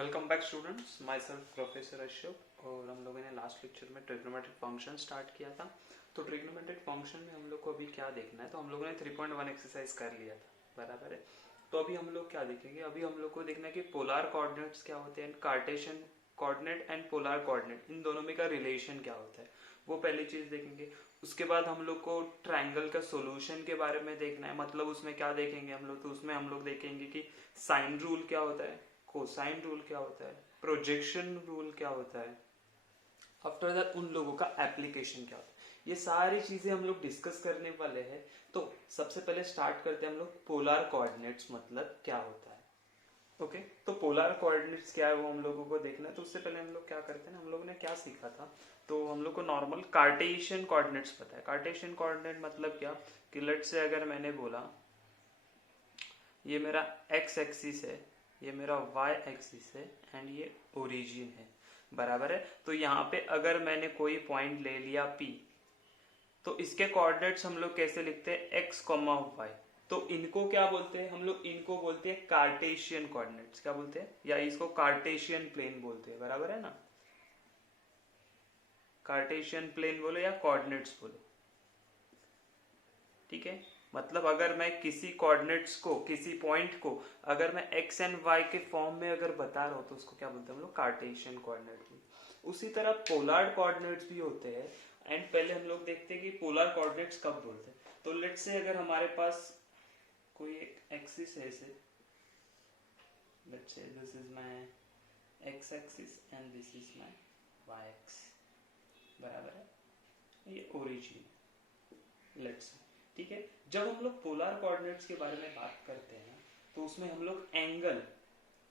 Welcome back students, my self professor Ashok. और हम लोगों ने लास्ट लेक्चर में ट्रिग्नोमेट्रिक फंक्शन स्टार्ट किया था। तो ट्रिग्नोमेट्रिक फंक्शन में हम लोग को अभी क्या देखना है, तो हम लोगों ने 3.1 एक्सरसाइज कर लिया था, बराबर है। तो अभी हम लोग क्या देखेंगे, अभी हम लोग को देखना है कि पोलर कोऑर्डिनेट्स क्या होते हैं, Cartesian coordinate and polar coordinate, इन दोनों में का रिलेशन क्या होता है, वो पहली चीज देखेंगे। उसके बाद हम लोग को ट्राइंगल का सॉल्यूशन के बारे में देखना है, मतलब उसमें क्या देखेंगे हम लोग, तो उसमें हम लोग देखेंगे कि साइन रूल क्या होता है, कोसाइन रूल क्या होता है, प्रोजेक्शन रूल क्या होता है, आफ्टर दैट उन लोगों का एप्लीकेशन क्या होता है। ये सारी चीजें हम लोग डिस्कस करने वाले हैं। तो सबसे पहले स्टार्ट करते हैं हम लोग पोलर कोऑर्डिनेट्स मतलब क्या होता है। ओके तो पोलर कोऑर्डिनेट्स क्या है वो हम लोगों को देखना है। तो उससे पहले हम लोग क्या करते हैं ना, हम लोगों ने क्या सीखा था, तो हम लोग को नॉर्मल कार्टेशियन कोऑर्डिनेट्स पता है। कार्टेशियन कोऑर्डिनेट मतलब क्या, कि लेट से अगर मैंने बोला ये मेरा एक्स एक्सिस है, ये मेरा वाई एक्सिस है एंड ये ओरिजिन है, बराबर है। तो यहाँ पे अगर मैंने कोई पॉइंट ले लिया P, तो इसके कोऑर्डिनेट्स हम लोग कैसे लिखते हैं, एक्स कॉमा वाई। तो इनको क्या बोलते हैं हम लोग, इनको बोलते हैं कार्टेशियन कोऑर्डिनेट्स। क्या बोलते हैं, या इसको कार्टेशियन प्लेन बोलते हैं, बराबर है ना। कार्टेशियन प्लेन बोलो या कोऑर्डिनेट्स बोलो, ठीक है। मतलब अगर मैं किसी कोऑर्डिनेट्स को, किसी पॉइंट को अगर मैं एक्स एंड वाई के फॉर्म में अगर बता रहा हूं तो उसको क्या बोलते हैं हम लोग, कार्टेशियन कोऑर्डिनेट। उसी तरह पोलर कोऑर्डिनेट्स भी होते हैं। एंड पहले हम लोग देखते हैं कि पोलर कोऑर्डिनेट्स कब बोलते हैं। तो लेट्स से अगर हमारे पास कोई एक एक्सिस है, ऐसे let's say this is my x axis and this is my y x, बराबर है, ये ओरिजिन लेट्स से, ठीक है। जब हम लोग पोलर कोऑर्डिनेट्स के बारे में बात करते हैं तो उसमें हम लोग एंगल,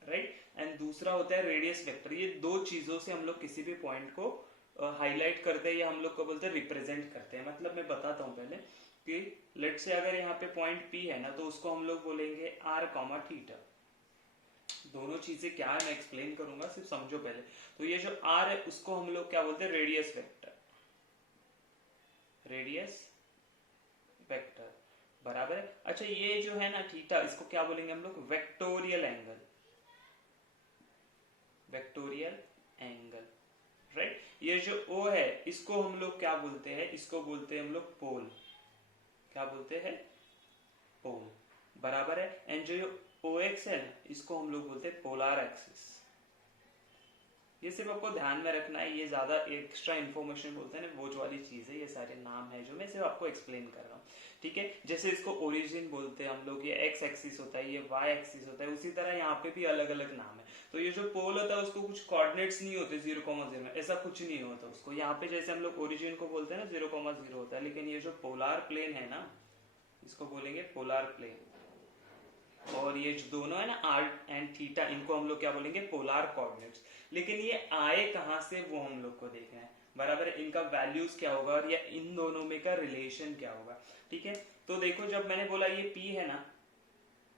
राइट, एंड दूसरा होता है रेडियस वेक्टर। ये दो चीजों से हम लोग किसी भी पॉइंट को हाईलाइट करते हैं या हम लोग को बोलते हैं रिप्रेजेंट करते हैं। मतलब मैं बताता हूं पहले कि लेट से अगर यहाँ पे पॉइंट P है ना, तो उसको हम लोग बोलेंगे r कॉमा थीटा। दोनों चीजें क्या है मैं एक्सप्लेन करूंगा, सिर्फ समझो पहले। तो ये जो r है उसको हम लोग क्या बोलते हैं, रेडियस वेक्टर, रेडियस वेक्टर, बराबर है। अच्छा ये जो है ना थीटा, इसको क्या बोलेंगे हम लोग, vectorial angle, vectorial angle, right. ये जो O है इसको हम लोग क्या बोलते हैं, इसको बोलते हैं हम लोग पोल। क्या बोलते हैं, पोल, बराबर है। एंड जो OX है ना, इसको हम लोग बोलते हैं पोलर एक्सिस। ये सिर्फ आपको ध्यान में रखना है, ये ज्यादा एक्स्ट्रा इन्फॉर्मेशन बोलते हैं ना, वो जो वाली चीज है, ये सारे नाम है जो मैं सिर्फ आपको एक्सप्लेन कर रहा हूँ, ठीक है। जैसे इसको ओरिजिन बोलते हैं हम लोग, ये एक्स एक्सिस होता है, ये वाई एक्सिस होता है, उसी तरह यहाँ पे भी अलग अलग नाम है। तो ये जो पोल होता है उसको कुछ कोऑर्डिनेट्स नहीं होते 0,0, ऐसा कुछ नहीं होता उसको। यहाँ पे जैसे हम लोग ओरिजिन को बोलते हैं ना 0,0 होता है, लेकिन ये जो पोलर प्लेन है ना, इसको बोलेंगे पोलर प्लेन। और ये जो दोनों है ना आर एंड थीटा, इनको हम लोग क्या बोलेंगे, पोलर कोऑर्डिनेट्स। लेकिन ये आए कहां से वो हम लोग को देखना है, बराबर है। इनका वैल्यूज क्या होगा और या इन दोनों में का रिलेशन क्या होगा, ठीक है। तो देखो जब मैंने बोला ये P है ना,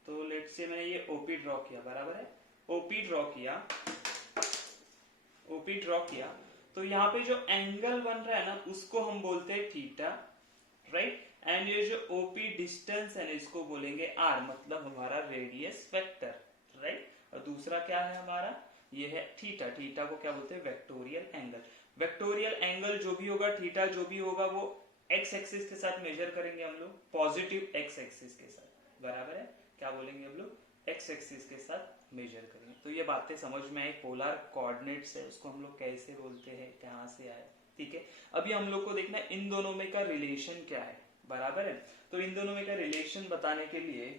तो लेट से मैंने ये OP ड्रॉ किया, बराबर है। OP ड्रॉ किया, OP ड्रॉ किया, तो यहाँ पे जो एंगल बन रहा है ना उसको हम बोलते हैं थीटा, राइट। एंड ये जो OP डिस्टेंस है ना इसको बोलेंगे R, मतलब हमारा रेडियस वेक्टर, राइट। और दूसरा क्या है हमारा, ये है थीटा। थीटा को क्या बोलते हैं, वेक्टोरियल एंगल। वेक्टोरियल एंगल जो भी होगा, थीटा जो भी होगा, वो एक्स एक्सिस के साथ मेजर करेंगे हम लोग, पॉजिटिव एक्स एक्सिस के साथ, बराबर है। क्या बोलेंगे हम लोग, एक्स एक्सिस के साथ मेजर करेंगे। तो ये बातें समझ में आई, पोलर कोऑर्डिनेट्स है उसको हम लोग कैसे बोलते हैं, कहाँ से आए, ठीक है। अभी हम लोग को देखना है इन दोनों में का रिलेशन क्या है, बराबर है। तो इन दोनों में का रिलेशन बताने के लिए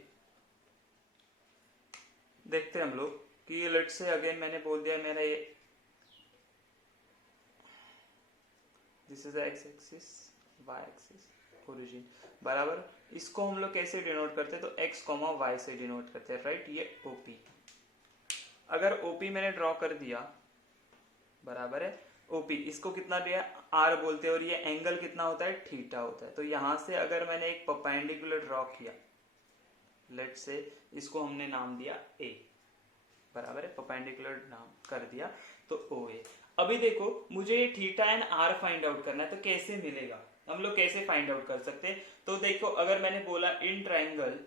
देखते हैं हम लोग कि लेट्स से अगेन मैंने बोल दिया मेरा ये this is x axis, y axis, origin, बराबर। इसको हम लोग कैसे डिनोट करते हैं, तो एक्स कॉमा वाई से डिनोट करते हैं, राइट। ये OP, अगर OP मैंने ड्रॉ कर दिया, बराबर है। OP इसको कितना दिया, R बोलते हैं, और ये एंगल कितना होता है, थीटा होता है। तो यहां से अगर मैंने एक परपेंडिकुलर ड्रॉ किया, लेट से इसको हमने नाम दिया A, बराबर है, परपेंडिकुलर नाम कर दिया, तो OA। अभी देखो मुझे ये theta and R find out करना है, तो कैसे मिलेगा, हम लोग कैसे फाइंड आउट कर सकते हैं। तो देखो अगर मैंने बोला in triangle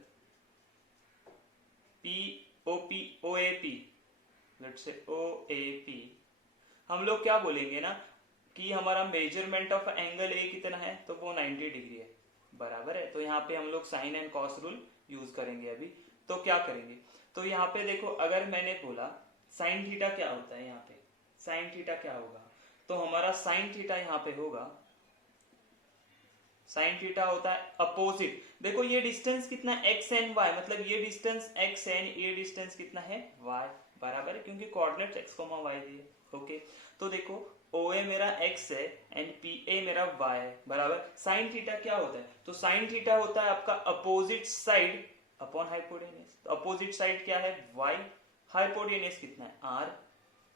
POP OAP, let's say OAP, हम लोग क्या बोलेंगे ना कि हमारा मेजरमेंट ऑफ एंगल ए कितना है, तो वो 90 डिग्री है, बराबर है। तो यहाँ पे हम लोग sine and cos rule use करेंगे अभी। तो क्या करेंगे, तो यहाँ पे देखो, अगर मैंने बोला साइन थीटा क्या होता है, यहाँ पे साइन थीटा क्या होगा, तो हमारा साइन थीटा यहाँ पे होगा, साइन थीटा होता है अपोजिट। देखो ये डिस्टेंस कितना है, एक्स एंड वाई, मतलब ये डिस्टेंस एक्स एंड ये डिस्टेंस कितना है वाई, बराबर है, क्योंकि कोऑर्डिनेट्स एक्स कोमा वाई दिए। ओके, तो देखो OA मेरा x है एंड PA मेरा y है, बराबर। साइन थीटा क्या होता है, तो साइन थीटा होता है आपका अपोजिट साइड अपॉन हाइपोटेन्यूज। तो अपोजिट साइड क्या है y, हाइपोटेन्यूज कितना है r,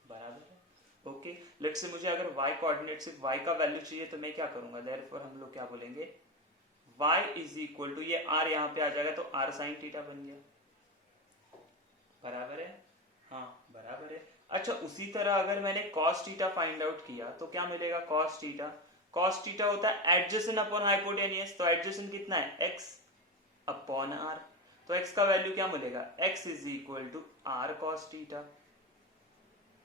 बराबर है। ओके, लेट्स से मुझे अगर y कोऑर्डिनेट सिर्फ y का वैल्यू चाहिए तो मैं क्या करूंगा, देयरफॉर हम लोग क्या बोलेंगे, y इज इक्वल टू, ये r यहाँ पे आ जाएगा तो r साइन थीटा बन गया, बराबर है, हाँ बराबर है। अच्छा, उसी तरह अगर मैंने cos थीटा फाइंड आउट किया तो क्या मिलेगा, cos थीटा, cos थीटा होता है एडजेसेंट अपॉन हाइपोटेनियस, तो एडजेसेंट कितना है x अपॉन r, तो x का वैल्यू क्या मिलेगा, x is equal to r cos theta,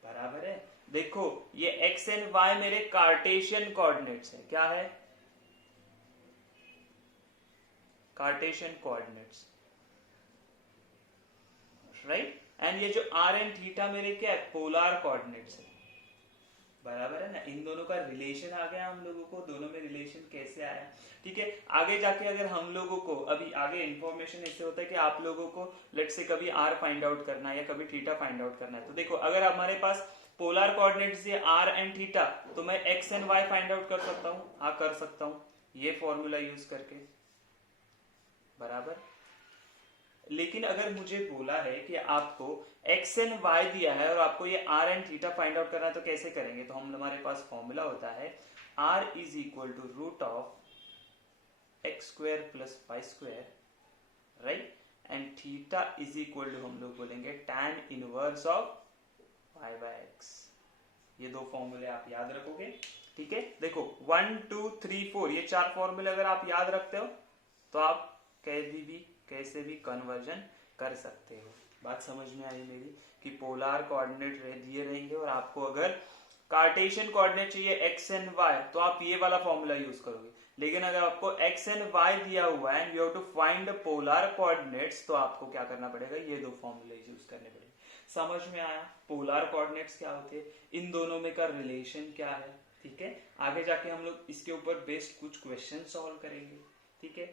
बराबर है। देखो ये x एंड y मेरे कार्टेशियन कोऑर्डिनेट्स है, क्या है, कार्टेशियन कोऑर्डिनेट्स, राइट। एंड ये जो r एंड थीटा मेरे क्या है, पोलर कोऑर्डिनेट्स है, बराबर है ना। इन दोनों का रिलेशन आ गया हम लोगों को, दोनों में रिलेशन कैसे आया, ठीक है। आगे जाके अगर हम लोगों को, अभी आगे इंफॉर्मेशन ऐसे होता है कि आप लोगों को लेट्स से कभी r फाइंड आउट करना है या कभी थीटा फाइंड आउट करना है, तो देखो अगर हमारे पास पोलर कोऑर्डिनेट्स ये r एंड थीटा, तो मैं x and y find out कर सकता हूँ, हाँ कर सकता हूँ, ये फॉर्मूला यूज करके, बराबर। लेकिन अगर मुझे बोला है कि आपको x एंड y दिया है और आपको ये r and theta find out करना है, तो कैसे करेंगे, तो हम हमारे पास फॉर्मूला होता है r is equal to root of x square plus y square, right, and theta is equal to हम लोग बोलेंगे tan inverse of y by x। ये दो फॉर्मूले आप याद रखोगे, ठीक है। देखो 1 2 3 4 ये चार फॉर्मूले अगर आप याद रखते हो तो आप कैसे भी कन्वर्जन कर सकते हो। बात समझ में आई मेरी, कि पोलर कोऑर्डिनेट दिए रहेंगे और आपको अगर कार्टेशियन कोऑर्डिनेट चाहिए एक्स एंड वाई, तो आप ये वाला फॉर्मूला यूज करोगे। लेकिन अगर आपको एक्स एंड वाई दिया हुआ है and you have to find polar coordinates, तो आपको क्या करना पड़ेगा, ये दो फॉर्मूले यूज करने पड़ेंगे। समझ में आया पोलर कोऑर्डिनेट्स क्या होते हैं, इन दोनों में का रिलेशन क्या है, ठीक है। आगे जाके हम लोग इसके ऊपर बेस्ड कुछ क्वेश्चन सॉल्व करेंगे, ठीक है।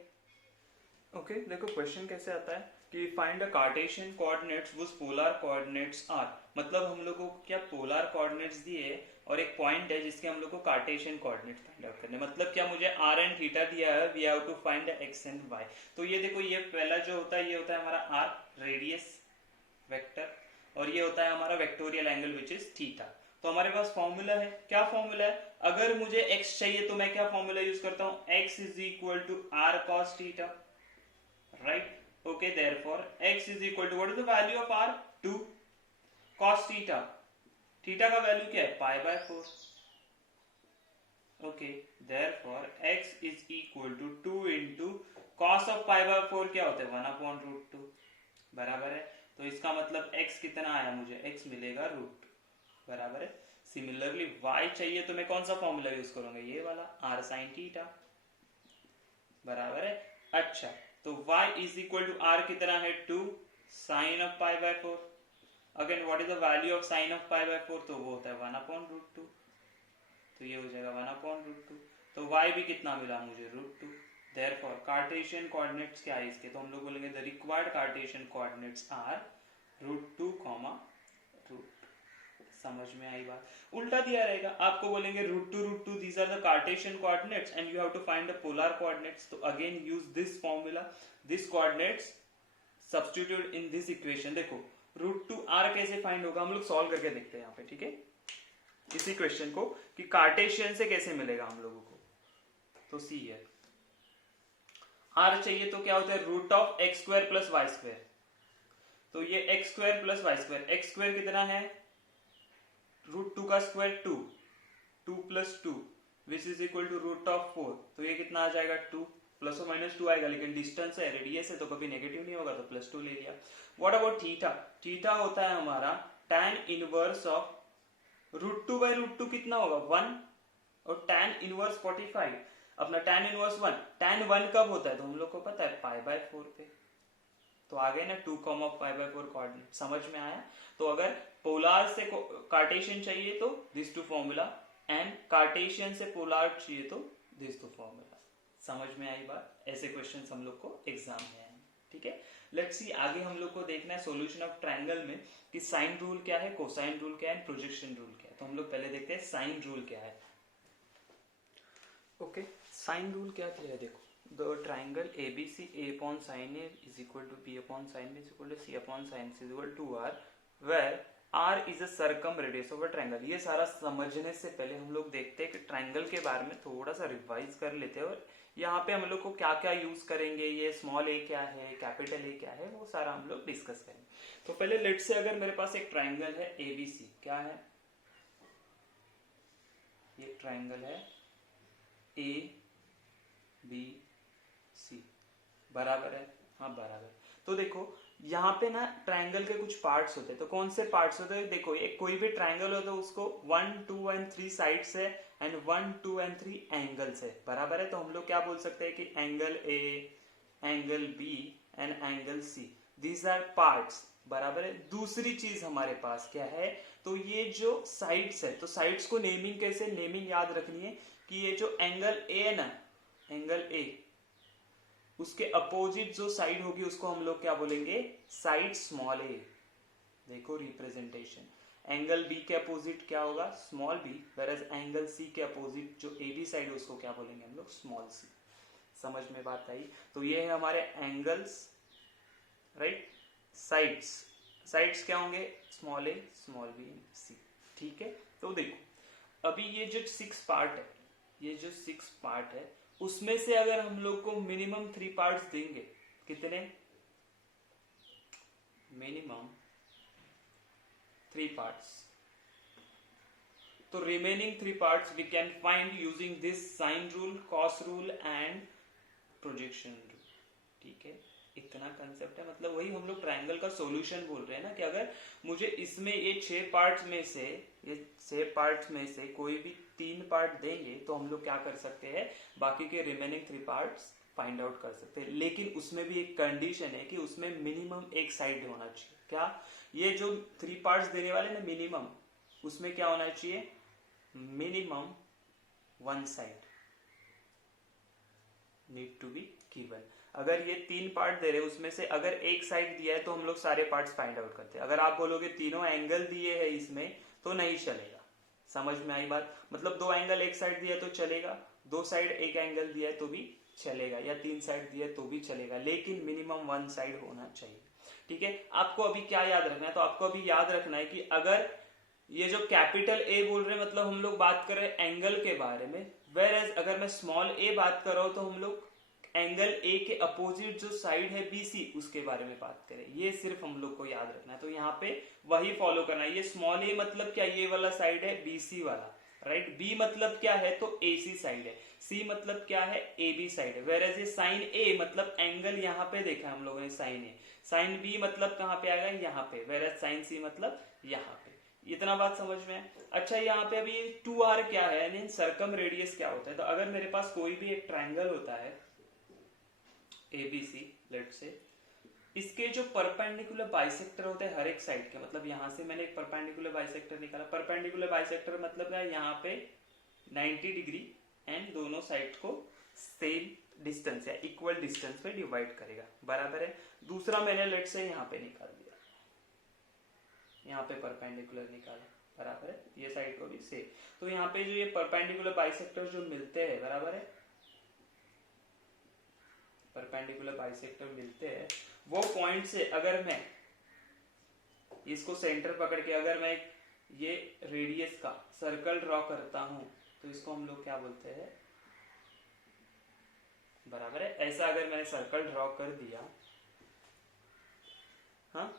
ओके, देखो क्वेश्चन कैसे आता है कि find the Cartesian coordinates which polar coordinates are, मतलब हम लोगों को क्या पोलर कोऑर्डिनेट्स दिए और एक पॉइंट है जिसके हम लोग को कार्टेशियन कोऑर्डिनेट्स फाइंड आउट करने, मतलब क्या मुझे r एंड थीटा दिया है, we have to find the x and y। तो ये देखो, ये पहला जो होता है ये होता है हमारा r रेडियस वेक्टर, और ये होता है हमारा vectorial angle which is theta. तो हमारे पास फॉर्मूला है, क्या फॉर्मूला है, अगर मुझे x चाहिए तो मैं क्या फॉर्मूला यूज करता हूं, x is equal to r cos theta, right, okay, therefore x is equal to, what is the value of r, 2 cos theta, theta का वैल्यू क्या है, pi by 4, okay, therefore x is equal to 2 into cos of pi by 4 क्या होता है, 1 upon root 2, बराबर है। तो इसका मतलब x कितना आया, मुझे x मिलेगा रूट, बराबर है। सिमिलरली y चाहिए तो मैं कौन सा फॉर्मूला यूज करूंगा, ये वाला r sin थीटा, बराबर है। अच्छा, तो y is equal to r कितना है, 2 sine of pi by 4, again what is the value of sine of pi by 4, तो वो होता है 1 अपॉन रूट 2, तो ये हो जाएगा 1 अपॉन रूट 2, तो y भी कितना मिला मुझे, रूट 2। देयरफॉर कार्टेशियन कोऑर्डिनेट्स क्या है इसके, तो हम लोग बोलेंगे the required Cartesian coordinates are root 2 comma root. समझ में आई बात। उल्टा दिया रहेगा, आपको बोलेंगे root two these are the Cartesian coordinates and you have to find the polar coordinates, तो again use this formula, this coordinates substitute in this equation. देखो रूट 2 r कैसे फाइंड होगा, हम लोग सॉल्व करके देखते हैं यहाँ पे, ठीक है, इसी क्वेश्चन को कि कार्टेशियन से कैसे मिलेगा हम लोगों को। तो सी है, r चाहिए तो क्या होता है, root of x square plus y square, तो ये x square plus y square, x square कितना है, रूट 2 का square 2, 2 plus 2 which is equal to root of 4, तो ये कितना आ जाएगा 2, प्लस और माइनस 2 आएगा, लेकिन डिस्टेंस है, रेडियस है, तो कभी नेगेटिव नहीं होगा, तो प्लस 2 ले लिया। व्हाट अबाउट थीटा, थीटा होता है हमारा tan इनवर्स ऑफ √2/√2 कितना होगा 1 और tan इनवर्स 45 अपना tan इनवर्स 1 tan 1 कब होता है तो हम लोग को पता है π/4 पे। तो आ गए ना 2, π/4 कोऑर्डिनेट। समझ में आया? तो अगर पोलार से कार्टेशियन चाहिए तो this to formula and cartesian से पोलार चाहिए तो दिस टू फॉर्मूला। समझ में आई बात? ऐसे क्वेश्चंस हम लोग को एग्जाम में आएंगे। ठीक है, लेट्स सी आगे हम लोग को देखना है सॉल्यूशन ऑफ ट्रायंगल में कि साइन रूल क्या है, कोसाइन रूल क्या है, प्रोजेक्शन रूल क्या है। तो हम लोग पहले देखते हैं साइन रूल क्या है। ओके, साइन रूल क्या किया है देखो, the triangle ABC A/sin A is equal to B/sin B is equal to C/sin C is equal to R where R is a circumradius of a triangle। ये सारा समझने से पहले हम लोग देखते हैं कि ट्राइंगल के बारे में थोड़ा सा रिवाइज कर लेते हैं और यहाँ पे हम लोग को क्या क्या यूज करेंगे, ये स्मॉल a क्या है, कैपिटल A क्या है, वो सारा हम लोग डिस्कस करेंगे। तो पहले लेट्स से अगर मेरे पास एक ट्राइंगल है ABC, क्या है ये ट्राइंगल है ABC, बराबर है? हाँ बराबर। तो देखो यहाँ पे ना ट्राइंगल के कुछ पार्ट्स होते हैं। तो कौन से पार्ट्स होते हैं देखो, एक कोई भी ट्राइंगल होता है उसको 1, 2 एंड 3 साइड्स है एंड 1, 2 एंड 3 एंगल्स है, बराबर है? तो हम लोग क्या बोल सकते हैं कि angle A, angle B and angle C, these are parts, बराबर है। दूसरी चीज हमारे पास क्या है, तो ये जो साइड्स है, तो साइड्स को नेमिंग कैसे, नेमिंग याद रखनी है कि ये जो एंगल A है ना, एंगल A, उसके अपोजिट जो साइड होगी उसको हम लोग क्या बोलेंगे, साइड स्मॉल a। देखो रिप्रेजेंटेशन, एंगल B के अपोजिट क्या होगा, small b, whereas angle C के अपोजिट जो AB साइड है उसको क्या बोलेंगे हम लोग, स्मॉल c। समझ में बात आई? तो ये है हमारे एंगल्स, राइट। साइड्स, साइड्स क्या होंगे, small a, small b, c। ठीक है, तो देखो अभी ये जो 6 पार्ट है, ये जो 6 पार्ट है उसमें से अगर हम लोग को मिनिमम 3 पार्ट्स देंगे, कितने, मिनिमम 3 पार्ट्स, तो remaining 3 parts we can find using this sine rule, cos rule and projection rule. ठीक है, इतना कंसेप्ट है। मतलब वही हम लोग ट्रायंगल का सॉल्यूशन बोल रहे हैं ना, कि अगर मुझे इसमें ये 6 पार्ट्स में से, ये 6 पार्ट्स में से कोई भी 3 पार्ट देंगे तो हम लोग क्या कर सकते हैं, बाकी के रिमेनिंग 3 पार्ट्स फाइंड आउट कर सकते हैं। लेकिन उसमें भी एक कंडीशन है कि उसमें मिनिमम एक साइड होना चाहिए। क्या, ये जो 3 पार्ट्स देने वाले ना मिनिमम, उसमें क्या होना चाहिए, minimum 1 side need to be given. अगर ये 3 पार्ट दे रहे हैं उसमें से अगर एक साइड दिया है तो हम लोग सारे पार्ट्स फाइंड आउट करते हैं। अगर आप बोलोगे तीनों एंगल दिए हैं इसमें तो नहीं चलेगा। समझ में आई बात? मतलब 2 एंगल एक साइड दिया तो चलेगा, 2 साइड एक एंगल दिया है तो भी चलेगा, या 3 साइड दिया तो भी चलेगा, लेकिन मिनिमम 1 साइड होना चाहिए। ठीक है, आपको अभी क्या याद रखना है, तो आपको अभी याद रखना है कि अगर ये जो कैपिटल A बोल रहे हैं मतलब हम लोग बात कर रहे हैं एंगल के बारे में, वेयर अगर मैं स्मॉल a बात कर रहा हूं तो हम लोग एंगल A के अपोजिट जो साइड है BC उसके बारे में बात करें। ये सिर्फ हम लोग को याद रखना है। तो यहाँ पे वही फॉलो करना है। ये स्मॉल a मतलब क्या, ये वाला साइड है BC वाला, राइट। B मतलब क्या है, तो AC साइड है। C मतलब क्या है, AB साइड है। वेयर ये साइन A मतलब एंगल यहाँ पे देखा है हम लोगों ने, साइन A। साइन B मतलब कहाँ पे आएगा, यहाँ पे। वेयर साइन C मतलब यहाँ पे। इतना बात समझ में है? अच्छा, यहाँ पे अभी 2R क्या है, यानी सर्कम रेडियस क्या होता है। तो अगर मेरे पास कोई भी एक ट्राइंगल होता है ABC, लेट्स से, इसके जो परपेंडिकुलर बाइसेक्टर होते हैं हर एक साइड के, मतलब यहां से मैंने एक परपेंडिकुलर बाइसेक्टर निकाला। परपेंडिकुलर बाइसेक्टर मतलब है यहाँ पे 90 डिग्री एंड दोनों साइड को सेम डिस्टेंस या इक्वल डिस्टेंस पे डिवाइड करेगा, बराबर है। दूसरा मैंने लेट्स से यहाँ पे निकाल दिया, यहाँ पे परपेंडिकुलर निकाला, बराबर है। ये साइड को भी सेम। तो यहाँ पे जो ये परपेंडिकुलर बाइसेक्टर जो मिलते हैं, बराबर है, परपेंडिकुलर बाइसेक्टर मिलते हैं, वो पॉइंट से अगर मैं इसको सेंटर पकड़ के अगर मैं ये रेडियस का सर्कल ड्रॉ करता हूं तो इसको हम लोग क्या बोलते हैं, बराबर है। ऐसा अगर मैंने सर्कल ड्रॉ कर दिया, हाँ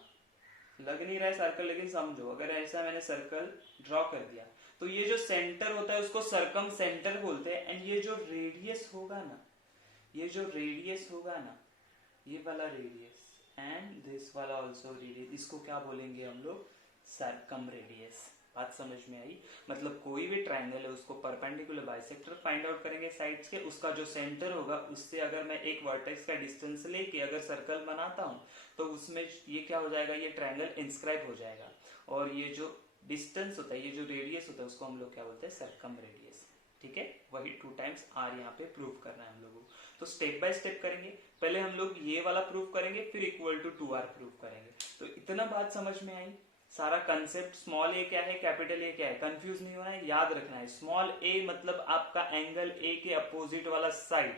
लग नहीं रहा है सर्कल, लेकिन समझो अगर ऐसा मैंने सर्कल ड्रॉ कर दिया तो ये जो सेंटर होता है उसको सर्कम सेंटर बोलते हैं। एंड ये जो रेडियस होगा ना, ये जो रेडियस होगा ना, ये वाला रेडियस एंड दिस वाला आल्सो रेडियस, इसको क्या बोलेंगे हम लोग, सर्कम रेडियस। बात समझ में आई? मतलब कोई भी ट्राइंगल है उसको परपेंडिकुलर बाइसेक्टर फाइंड आउट करेंगे साइड्स के, उसका जो सेंटर होगा उससे अगर मैं एक वर्टेक्स का डिस्टेंस लेके अगर सर्कल बनाता हूँ तो उसमें ये क्या हो जाएगा, ये ट्राइंगल इंस्क्राइब हो जाएगा। और ये जो डिस्टेंस होता है, ये जो रेडियस होता है उसको हम लोग क्या बोलते हैं, सर्कम रेडियस। ठीक है, वही 2 टाइम्स आर यहाँ पे प्रूव करना है हम लोगों को। तो स्टेप बाय स्टेप करेंगे। पहले हम लोग ये वाला प्रूव करेंगे, फिर इक्वल टू 2r प्रूव करेंगे। तो इतना बात समझ में आई? सारा कंसेप्ट, स्मॉल ए क्या है, कैपिटल ए क्या है, कंफ्यूज नहीं होना है, याद रखना है। स्मॉल ए मतलब आपका एंगल ए के अपोजिट वाला साइड,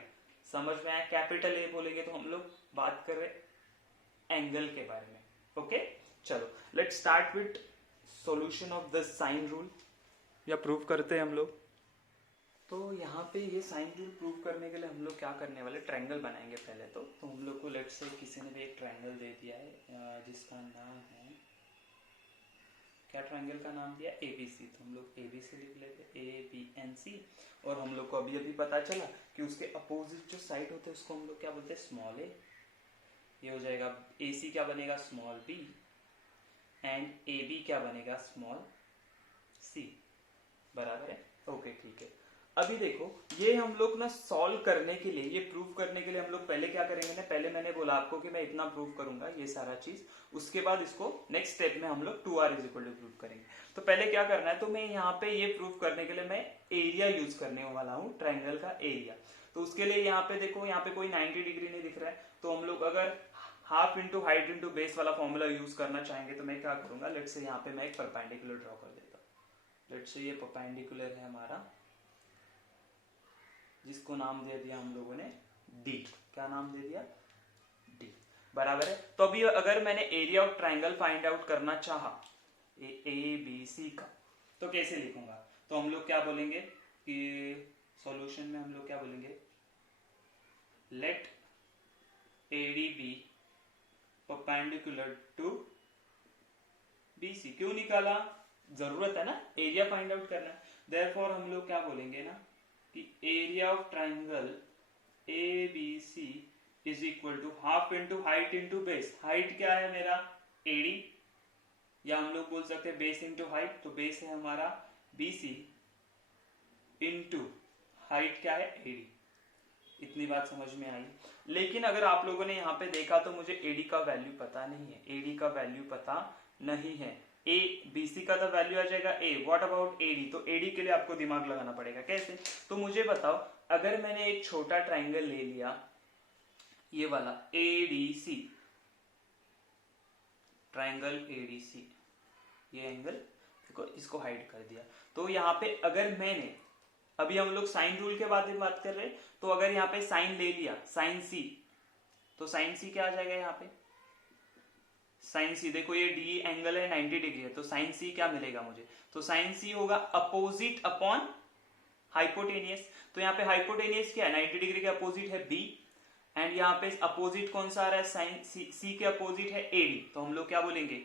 समझ में आया? कैपिटल ए बोलेंगे तो हम लोग बात कर रहे एंगल के बारे में। ओके, चलो let's start with solution of the sine rule, या प्रूव करते हैं हम लोग। तो यहाँ पे ये साइन रूल प्रूव करने के लिए हम लोग क्या करने वाले, ट्रायंगल बनाएंगे पहले। तो हम लोग को लेट्स से किसी ने भी एक ट्रायंगल दे दिया है जिसका नाम है, क्या ट्रायंगल का नाम दिया, ABC। तो हम लोग ABC लिख लेते, ABNC। और हम लोग को अभी अभी पता चला कि उसके अपोजिट जो साइड होते हैं उसको हम लोग क्या बोलते हैं, स्मॉल ए। ये हो जाएगा AC क्या बनेगा, स्मॉल b, एंड AB क्या बनेगा, स्मॉल c। बराबर है? ओके, ठीक है। अभी देखो, ये हम लोग ना सॉल्व करने के लिए, ये प्रूव करने के लिए हम लोग पहले क्या करेंगे ना, पहले मैंने बोला आपको कि मैं इतना प्रूव करूंगा ये सारा चीज, उसके बाद इसको नेक्स्ट स्टेप में हम लोग 2r is equal to prove करेंगे। तो पहले क्या करना है, तो मैं यहाँ पे ये प्रूव करने के लिए मैं एरिया यूज करने वाला हूँ, ट्राइंगल का एरिया। तो उसके लिए यहाँ पे देखो, यहाँ पे कोई 90 डिग्री नहीं दिख रहा है, तो हम लोग अगर half into height into base वाला फॉर्मूला यूज करना चाहेंगे तो मैं क्या करूंगा, लेट से यहाँ पे मैं एक परपेंडिकुलर ड्रॉ कर देता हूँ। लेट से ये परपेंडिकुलर है हमारा, जिसको नाम दे दिया हम लोगों ने D। क्या नाम दे दिया, D। बराबर है? तो अभी अगर मैंने area of triangle find out करना चाहा ABC का, तो कैसे लिखूंगा? तो हम लोग क्या बोलेंगे कि सॉल्यूशन में हम लोग क्या बोलेंगे, let AD be perpendicular to BC। क्यों निकाला, जरूरत है ना, एरिया फाइंड आउट करना है। देयरफॉर हम लोग क्या बोलेंगे ना कि area of triangle ABC is equal to half into height into base. Height क्या है मेरा, AD, या हम लोग बोल सकते हैं बेस इंटू हाइट। तो बेस है हमारा BC इंटू हाइट क्या है, AD। इतनी बात समझ में आई? लेकिन अगर आप लोगों ने यहाँ पे देखा तो मुझे AD का वैल्यू पता नहीं है, AD का वैल्यू पता नहीं है। BC का तो वैल्यू आ जाएगा A, व्हाट अबाउट AD? तो AD के लिए आपको दिमाग लगाना पड़ेगा। कैसे? तो मुझे बताओ, अगर मैंने एक छोटा ट्राइंगल ले लिया, ये वाला ADC, ट्राइंगल ADC, ये एंगल देखो, इसको हाइड कर दिया। तो यहाँ पे अगर मैंने, अभी हम लोग साइन रूल के बारे में बात कर रहे हैं, तो अगर यहाँ पे साइन ले लिया, साइन C, तो साइन C क्या आ जाएगा यहाँ पे, साइन C। देखो ये D एंगल है 90 डिग्री है, तो साइन C क्या मिलेगा मुझे, तो साइन C होगा अपोजिट अपॉन हाइपोटेनियस। तो यहाँ पे हाइपोटेनियस क्या है, 90 डिग्री के अपोजिट है B, एंड यहाँ पे अपोजिट कौन सा आ रहा है, साइन C के अपोजिट है AD। तो हम लोग क्या बोलेंगे,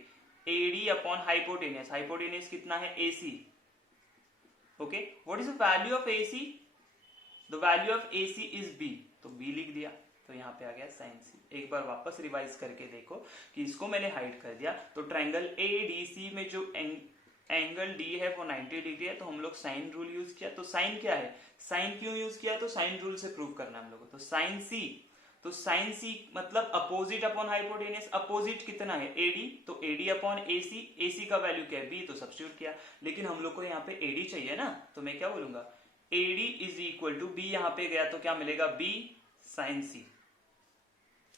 AD अपॉन हाइपोटेनियस। हाइपोटेनियस कितना है, AC। Okay, what is the value of AC? The value of AC is B, तो B लिख दिया। तो यहाँ पे आ गया साइन C। एक बार वापस रिवाइज करके देखो कि इसको मैंने हाइड कर दिया, तो ट्राइंगल ADC में जो एंगल D है वो 90 डिग्री है, तो हम लोग साइन रूल यूज किया। तो साइन क्या है, साइन क्यों यूज किया, तो साइन रूल से प्रूव करना हम लोग को। तो साइन C, तो साइन C मतलब अपोजिट अपॉन हाइपोटेनियस। अपोजिट कितना है, AD, तो AD अपॉन AC। AC का वैल्यू क्या है, B, तो सब्स्टिट्यूट किया। लेकिन हम लोग को यहाँ पे AD चाहिए ना, तो मैं क्या बोलूंगा, AD is equal to B, यहाँ पे गया तो क्या मिलेगा, B साइन C।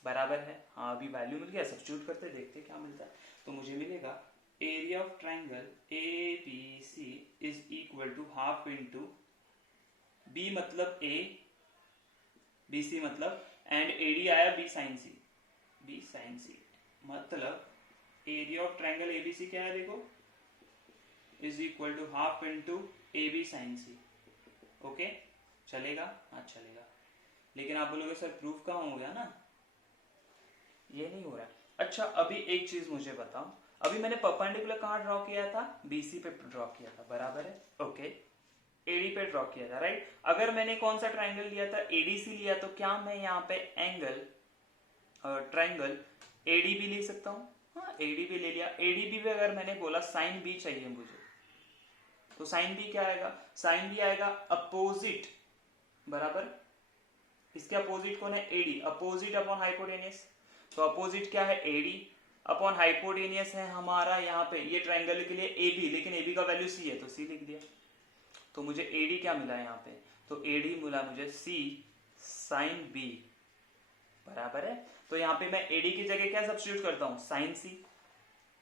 बराबर है? हाँ, अभी वैल्यू मिल गया, सब्स्टिट्यूट करते देखते क्या मिलता है। तो मुझे मिलेगा area of triangle ABC is equal to half into B मतलब A, BC मतलब, एंड AD आया B sine C, B sine C मतलब एरिया ऑफ ट्राइंगल ABC क्या है देखो, is equal to half into AB sine C। Okay, चलेगा? हाँ चलेगा। लेकिन आप बोलोगे सर प्रूफ कहाँ हो गया ना, ये नहीं हो रहा। अच्छा, अभी एक चीज मुझे बताओ, अभी मैंने परपेंडिकुलर कहाँ ड्रॉ किया था, BC पे ड्रॉ किया था, बराबर है? ओके, AD पे ड्रॉ किया था, राइट? अगर मैंने कौन सा ट्राइंगल लिया था, ADC लिया, तो क्या मैं यहाँ पे एंगल ट्राइंगल AD भी ले सकता हूँ? हाँ एडी भी ले लिया, एडीबी में अगर मैंने बोला साइन बी चाहिए मुझे, तो साइन बी क्या आएगा, साइन बी आएगा अपोजिट, बराबर, इसके अपोजिट कौन है, एडी, अपोजिट अपॉन हाइपोटेनियस, तो अपोजिट क्या है, एडी अपॉन हाइपोटेनियस है हमारा यहाँ पे ये ट्रायंगल के लिए एबी, लेकिन एबी का वैल्यू सी है तो सी लिख दिया, तो मुझे एडी क्या मिला यहाँ पे, तो एडी मिला मुझे सी साइन बी, बराबर है। तो यहाँ पे मैं एडी की जगह क्या सब्स्टिट्यूट करता हूँ, साइन सी,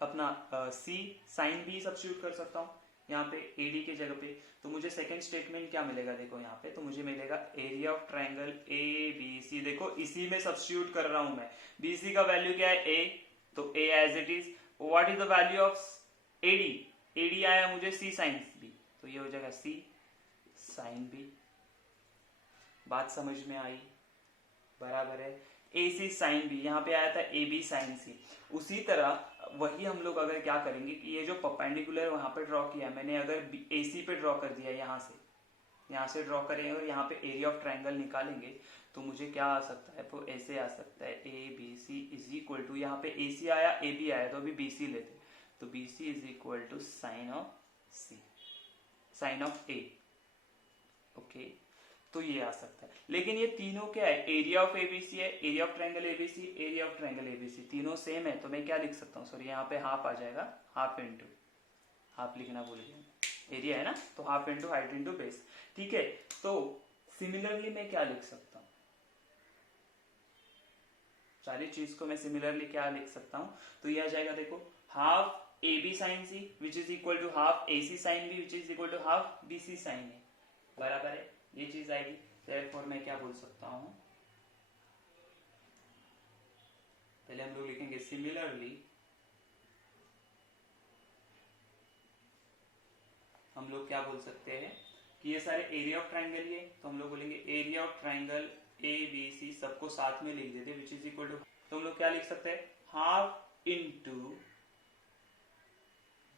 अपना सी साइन बी सब्स्टिट्यूट कर सकता हूँ यहाँ पे एडी की जगह पे। तो मुझे सेकंड स्टेटमेंट क्या मिलेगा, देखो यहाँ पे, तो मुझे मिलेगा area of triangle A B C, देखो इसी में सब्स्टिट्यूट कर रहा हूं मैं, बी सी का वैल्यू क्या है ए, तो A as it is, what is the value of AD, AD आया मुझे सी साइन बी, तो ये हो जाएगा सी साइन बी, बात समझ में आई, बराबर है। ए सी साइन बी, यहाँ पे आया था ए बी साइन सी, उसी तरह वही हम लोग अगर क्या करेंगे कि ये जो परपेंडिकुलर वहां पे ड्रॉ किया मैंने, अगर ए सी पे ड्रॉ कर दिया, यहाँ से ड्रॉ करेंगे और यहाँ पे एरिया ऑफ ट्रायंगल निकालेंगे, तो मुझे क्या आ सकता है, तो ऐसे आ सकता है A B C is equal to, यहाँ पे ए सी आया ए बी आया, तो अभी बी सी लेते, तो B C is equal to sine of C, sine of A, okay, तो ये आ सकता है। लेकिन ये तीनों क्या है, एरिया ऑफ एबीसी है, area of triangle ABC, area of triangle ABC, तीनों सेम है, तो मैं क्या लिख सकता हूँ, सॉरी यहाँ पे हाफ आ जाएगा, हाफ इंटू, हाफ लिखना भूल गया, एरिया है ना, तो half into height into base, ठीक है। तो सिमिलरली मैं क्या लिख सकता हूँ, सारी चीज को मैं सिमिलरली क्या लिख सकता हूँ, तो ये आ जाएगा, देखो half A B sine C which is equal to half A C sine B which is equal to half B C sine A, बराबर है, ये चीज आएगी। therefore मैं क्या बोल सकता हूं, पहले हम लोग लिखेंगे सिमिलरली, हम लोग क्या बोल सकते हैं कि ये सारे एरिया ऑफ ट्रायंगल ही है, तो हम लोग बोलेंगे area of triangle A B C, सबको साथ में लिख देते विच इज इक्वल टू, तो हम लोग क्या लिख सकते हैं, half into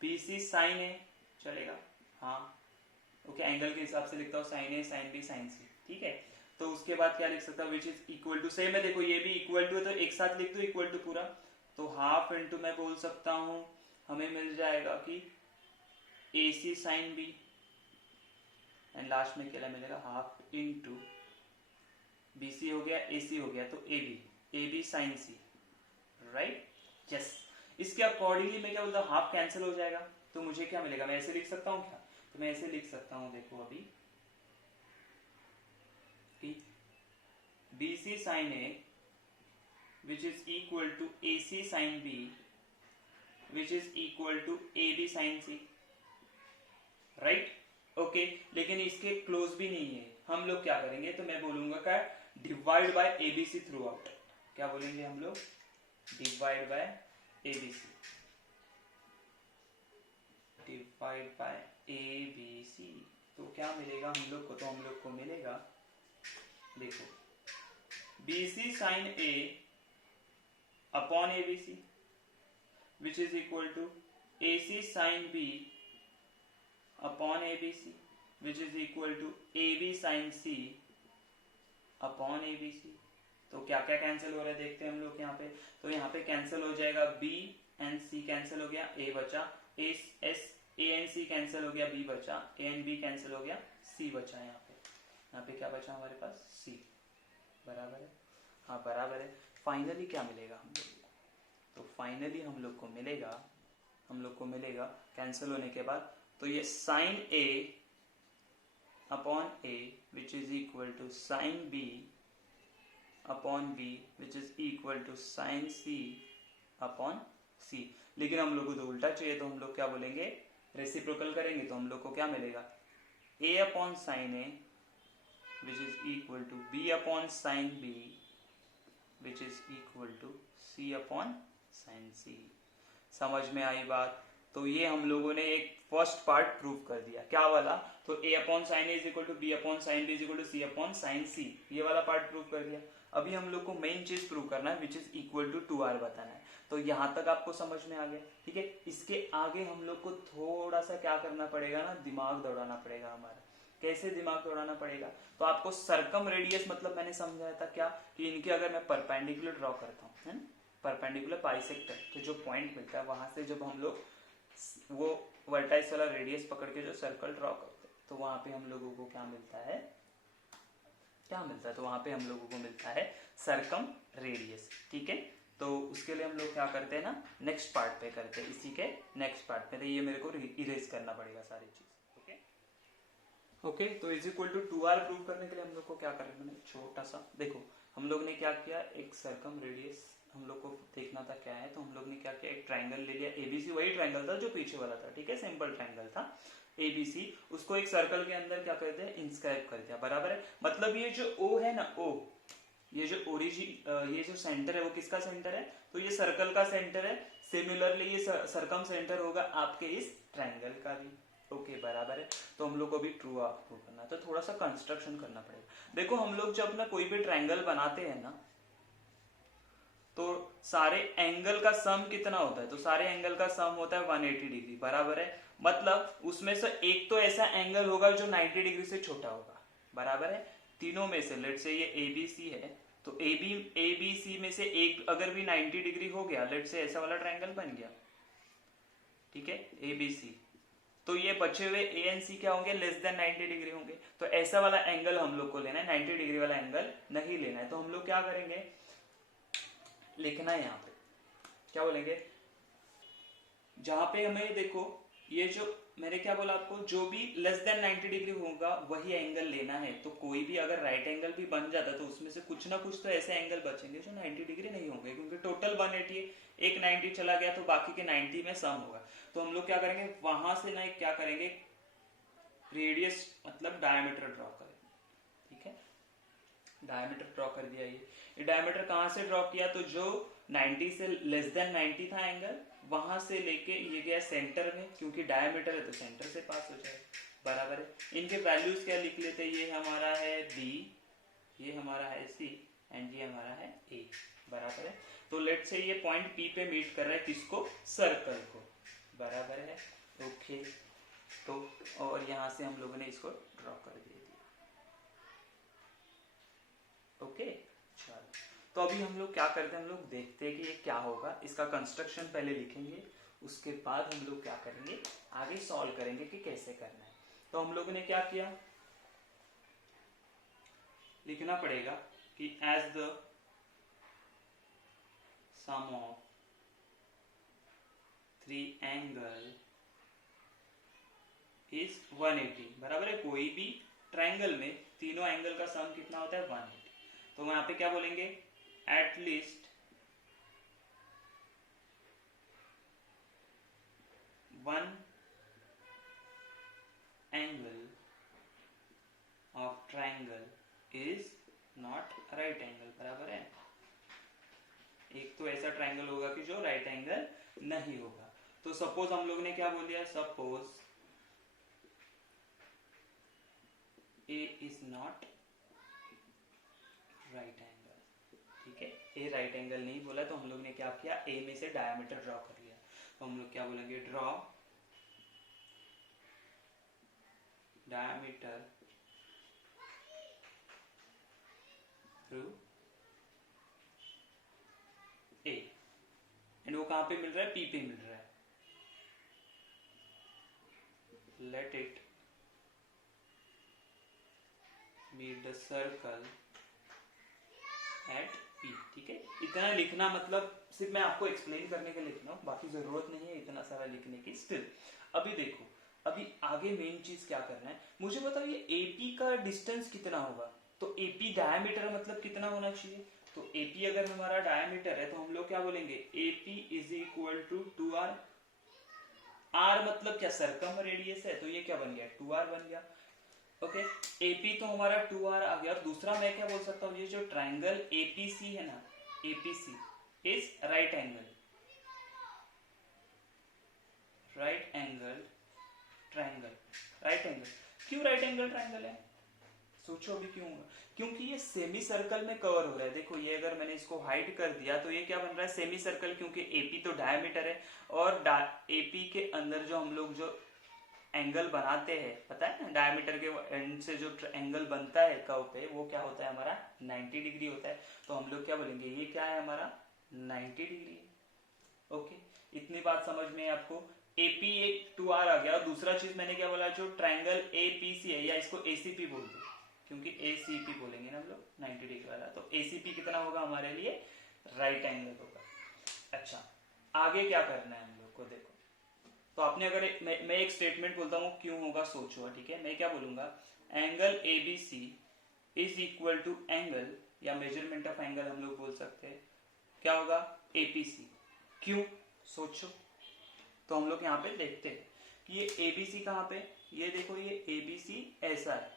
B C sine A, चलेगा, हाँ ओके, एंगल के हिसाब से लिखता हूँ sine A sine B sine C, ठीक है। तो उसके बाद क्या लिख सकता हूँ, which is equal to, same है, देखो ये भी इक्वल टू है, तो एक साथ लिख दो इक्वल टू पूरा, तो हाफ इंटू मैं बोल सकता हूँ, हमें मिल जाएगा कि ए C sine B, and last में क्या मिलेगा, हाफ इंटू बी सी हो गया, ए सी हो गया, तो A B sine C, right, yes. इसके अकॉर्डिंगली मैं क्या बोलता हूँ, हाफ कैंसिल हो जाएगा, तो मुझे क्या मिलेगा, मैं ऐसे लिख सकता हूँ क्या, तो मैं ऐसे लिख सकता हूं, देखो अभी B C sine A which is equal to A C sine B which is equal to A B sine C, right, okay. लेकिन इसके क्लोज भी नहीं है, हम लोग क्या करेंगे, तो मैं बोलूंगा क्या, divide by A B C throughout, क्या बोलेंगे हम लोग, divide by A B C, divide by A B C, तो क्या मिलेगा हम लोग को, तो हम लोग को मिलेगा, देखो B C sine A upon A B C which is equal to A C sine B upon A B C which is equal to A B sine C upon A B C. तो क्या क्या cancel हो रहा है देखते हैं हम लोग यहाँ पे, तो यहाँ पे कैंसिल हो जाएगा, बी एंड सी कैंसिल हो गया, ए बचा, ए एंड सी कैंसिल हो गया, बी बचा, ए एंड बी कैंसिल हो गया, सी बचा, यहाँ पे क्या बचा हमारे पास, सी, बराबर है, हाँ बराबर है। फाइनली क्या मिलेगा हम लोग को, तो फाइनली हम लोग को मिलेगा कैंसिल होने के बाद, तो ये sine A upon A which is equal to sine B upon B which is equal to sine C upon C. लेकिन हम लोग को तो उल्टा चाहिए, तो हम लोग क्या बोलेंगे, रेसिप्रोकल करेंगे, तो हम लोग को क्या मिलेगा, a upon sine A which is equal to b upon sine B which is equal to c upon sine C. समझ में आई बात, तो ये हम लोगों ने एक फर्स्ट पार्ट प्रूव कर दिया, क्या वाला, तो a upon sine A is equal to b upon sine B is equal to c upon sine C, ये वाला पार्ट प्रूव कर दिया। अभी हम लोग को मेन चीज प्रूव करना है विच इज इक्वल टू 2r बताना है, तो यहां तक आपको समझ में आ गया, ठीक है। इसके आगे हम लोग को थोड़ा सा क्या करना पड़ेगा ना, दिमाग दौड़ाना पड़ेगा हमारा। कैसे दिमाग दौड़ाना पड़ेगा, तो आपको सरकम रेडियस मतलब मैंने समझाया था क्या, कि इनके अगर मैं परपेंडिकुलर ड्रॉ करता हूँ, है ना, परपेंडिकुलर बाइसेक्टर, तो जो पॉइंट मिलता है वहां से जब हम लोग वो वर्टाइस वाला रेडियस पकड़ के जो सर्कल ड्रॉ करते हैं तो वहां पे हम लोगों को क्या मिलता है, तो वहां पे हम लोगों को मिलता है सरकम रेडियस। ठीक है, तो उसके लिए हम लोग क्या करते हैं ना, नेक्स्ट पार्ट पे करते हैं, इसी के नेक्स्ट पार्ट पे। तो ये मेरे को इरेज करना पड़ेगा सारी चीज। ओके, तो is equal to 2r prove करने के लिए हम लोग को क्या करना है, छोटा सा देखो हम लोग ने क्या किया, एक सरकम रेडियस हम लोग को देखना था क्या है, तो हम लोग ने क्या किया, एक ट्राइंगल ले लिया एबीसी, वही ट्राइंगल था जो पीछे वाला था। ठीक है, सिंपल ट्राइंगल था एबीसी, उसको एक सर्कल के अंदर क्या करते हैं, इंस्क्राइब कर दिया। बराबर है, मतलब ये जो ओ है ना, ओ ये जो ये जो सेंटर है वो किसका सेंटर है, तो ये सर्कल का सेंटर है। सिमिलरली ये सरकम सेंटर होगा आपके इस ट्राइंगल का भी। ओके, बराबर है, तो हम लोग को भी ट्रू प्रूव करना है, तो थोड़ा सा कंस्ट्रक्शन करना पड़ेगा। देखो हम लोग जब ना कोई भी ट्राइंगल बनाते हैं ना, तो सारे एंगल का सम कितना होता है, तो सारे एंगल का सम होता है 180 डिग्री। बराबर है, मतलब उसमें से एक तो ऐसा एंगल होगा जो 90 डिग्री से छोटा होगा। बराबर है, तीनों में से लेट से ये एबीसी है, तो एबीसी में से एक अगर भी 90 डिग्री हो गया, लेट से ऐसा वाला ट्राइंगल बन गया। ठीक है, एबीसी, तो ये बचे हुए ए एंड सी क्या होंगे, लेस देन 90 डिग्री होंगे। तो ऐसा वाला एंगल हम लोग को लेना है, 90 डिग्री वाला एंगल नहीं लेना है। तो हम लोग क्या करेंगे, लिखना है यहाँ पे क्या बोलेंगे, जहां पे हमें देखो ये जो मैंने क्या बोला आपको, जो भी लेस देन 90 डिग्री होगा वही एंगल लेना है। तो कोई भी अगर राइट एंगल भी बन जाता तो उसमें से कुछ ना कुछ तो ऐसे एंगल बचेंगे जो 90 डिग्री नहीं होंगे, क्योंकि टोटल 180 है, एक 90 चला गया तो बाकी के 90 में सम होगा। तो हम लोग क्या करेंगे, वहां से ना क्या करेंगे, रेडियस मतलब डायमीटर ड्रॉ करेंगे। ठीक है, डायमीटर ड्रॉ कर दिया। ये डायमीटर कहां से ड्रॉ किया, तो जो 90 से लेस देन 90 था एंगल, वहां से लेके ये गया सेंटर में, क्योंकि डायमीटर है तो सेंटर से पास हो जाए। बराबर है, इनके वैल्यूज क्या लिख लेते, ये हमारा है बी, ये हमारा है सी एंड ये हमारा है ए। बराबर है, तो लेट से ये पॉइंट पी पे मीट कर रहा है किसको, सर्कल को। बराबर है, ओके, तो और यहां से हम लोगों ने इसको ड्रॉ कर दिया। ओके, चलो, तो अभी हम लोग क्या करते हैं, हम लोग देखते हैं कि ये क्या होगा। इसका कंस्ट्रक्शन पहले लिखेंगे, उसके बाद हम लोग क्या करेंगे, आगे सॉल्व करेंगे कि कैसे करना है। तो हम लोगों ने क्या किया, लिखना पड़ेगा कि as the sum of 3 angle is 180। बराबर है, कोई भी ट्राइंगल में तीनों एंगल का सम कितना होता है, 180। तो वहां पे क्या बोलेंगे, at least 1 angle of triangle is not right angle. बराबर है, एक तो ऐसा ट्राइंगल होगा कि जो राइट एंगल नहीं होगा। तो सपोज हम लोग ने क्या बोल दिया, suppose A is not right angle. ठीक है, ए राइट एंगल नहीं बोला, तो हम लोग ने क्या किया, ए में से डायमीटर ड्रॉ कर लिया। तो हम लोग क्या बोलेंगे, draw diameter through a, and वो कहां पे मिल रहा है, पी पे मिल रहा है। Let it meet the circle at P। ठीक है, इतना लिखना, मतलब सिर्फ मैं आपको एक्सप्लेन करने के लिए लिख रहा हूँ, बाकी जरूरत नहीं है इतना सारा लिखने की। स्टिल अभी देखो, अभी आगे मेन चीज क्या करना है, मुझे बताओ ये AP का डिस्टेंस कितना होगा। तो AP डायमीटर मतलब कितना होना चाहिए, तो AP अगर हमारा डायमीटर है तो हम लोग क्या बोलेंगे, AP is equal to 2r। r मतलब क्या, सरकम रेडियस है, तो ये क्या बन गया, 2r बन गया। ओके, AP तो हमारा 2r आ गया। और दूसरा मैं क्या बोल सकता हूँ, ये जो ट्राइंगल APC है ना, APC is right angle, right angle triangle. Right angle, क्यों राइट एंगल ट्राइंगल है, सोचो अभी क्यों होगा, क्योंकि ये सेमी सर्कल में कवर हो रहा है। देखो ये अगर मैंने इसको हाइड कर दिया तो ये क्या बन रहा है, सेमी सर्कल, क्योंकि AP तो डायमीटर है, और AP के अंदर जो हम लोग जो एंगल बनाते हैं, पता है ना, डायमीटर के एंड से जो एंगल बनता है कर्व पे, वो क्या होता है हमारा, 90 डिग्री होता है। तो हम लोग क्या बोलेंगे, ये क्या है हमारा 90 डिग्री है। ओके, इतनी बात समझ में है आपको। AP एक 2R आ गया। और दूसरा चीज मैंने क्या बोला, जो ट्रायंगल APC है, या इसको ACP बोल दो, क्योंकि ACP बोलेंगे ना हम लोग 90 डिग्री वाला, तो ACP कितना होगा हमारे लिए, राइट एंगल होगा। अच्छा, आगे क्या करना है हम लोग को, देखो। तो आपने अगर मैं एक स्टेटमेंट बोलता हूँ क्यों होगा, सोचो, ठीक है। मैं क्या बोलूंगा, angle ABC is equal to angle, या मेजरमेंट ऑफ एंगल हम लोग बोल सकते हैं, क्या होगा, APC। क्यों, सोचो। तो हम लोग यहाँ पे देखते हैं कि ये ABC कहाँ पे, ये देखो, ये ABC ऐसा है,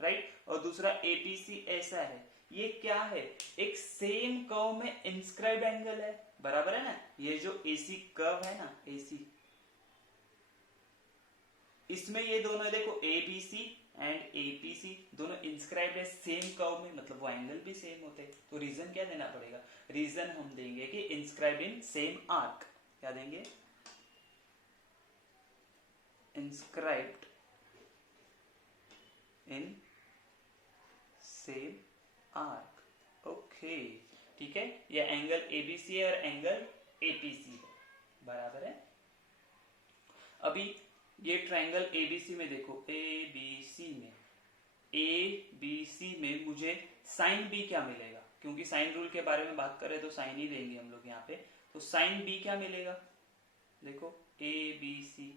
राइट, और दूसरा APC ऐसा है। ये क्या है, एक सेम कर्व में इंस्क्राइब एंगल है, बराबर है ना। ये जो AC कर्व है ना, AC, इसमें ये दोनों देखो ABC एंड APC दोनों इंस्क्राइब है सेम कर्व में, मतलब वो एंगल भी सेम होते हैं। तो रीजन क्या देना पड़ेगा, रीजन हम देंगे कि इंस्क्राइब इन सेम आर्क। क्या देंगे, inscribed in same arc. Okay, ठीक है। ये एंगल ABC है और एंगल APC है, बराबर है। अभी ये ट्रायंगल ABC में देखो, ABC में मुझे साइन B क्या मिलेगा, क्योंकि साइन रूल के बारे में बात करें तो साइन ही लेंगे हम लोग यहाँ पे। तो साइन B क्या मिलेगा, देखो ABC,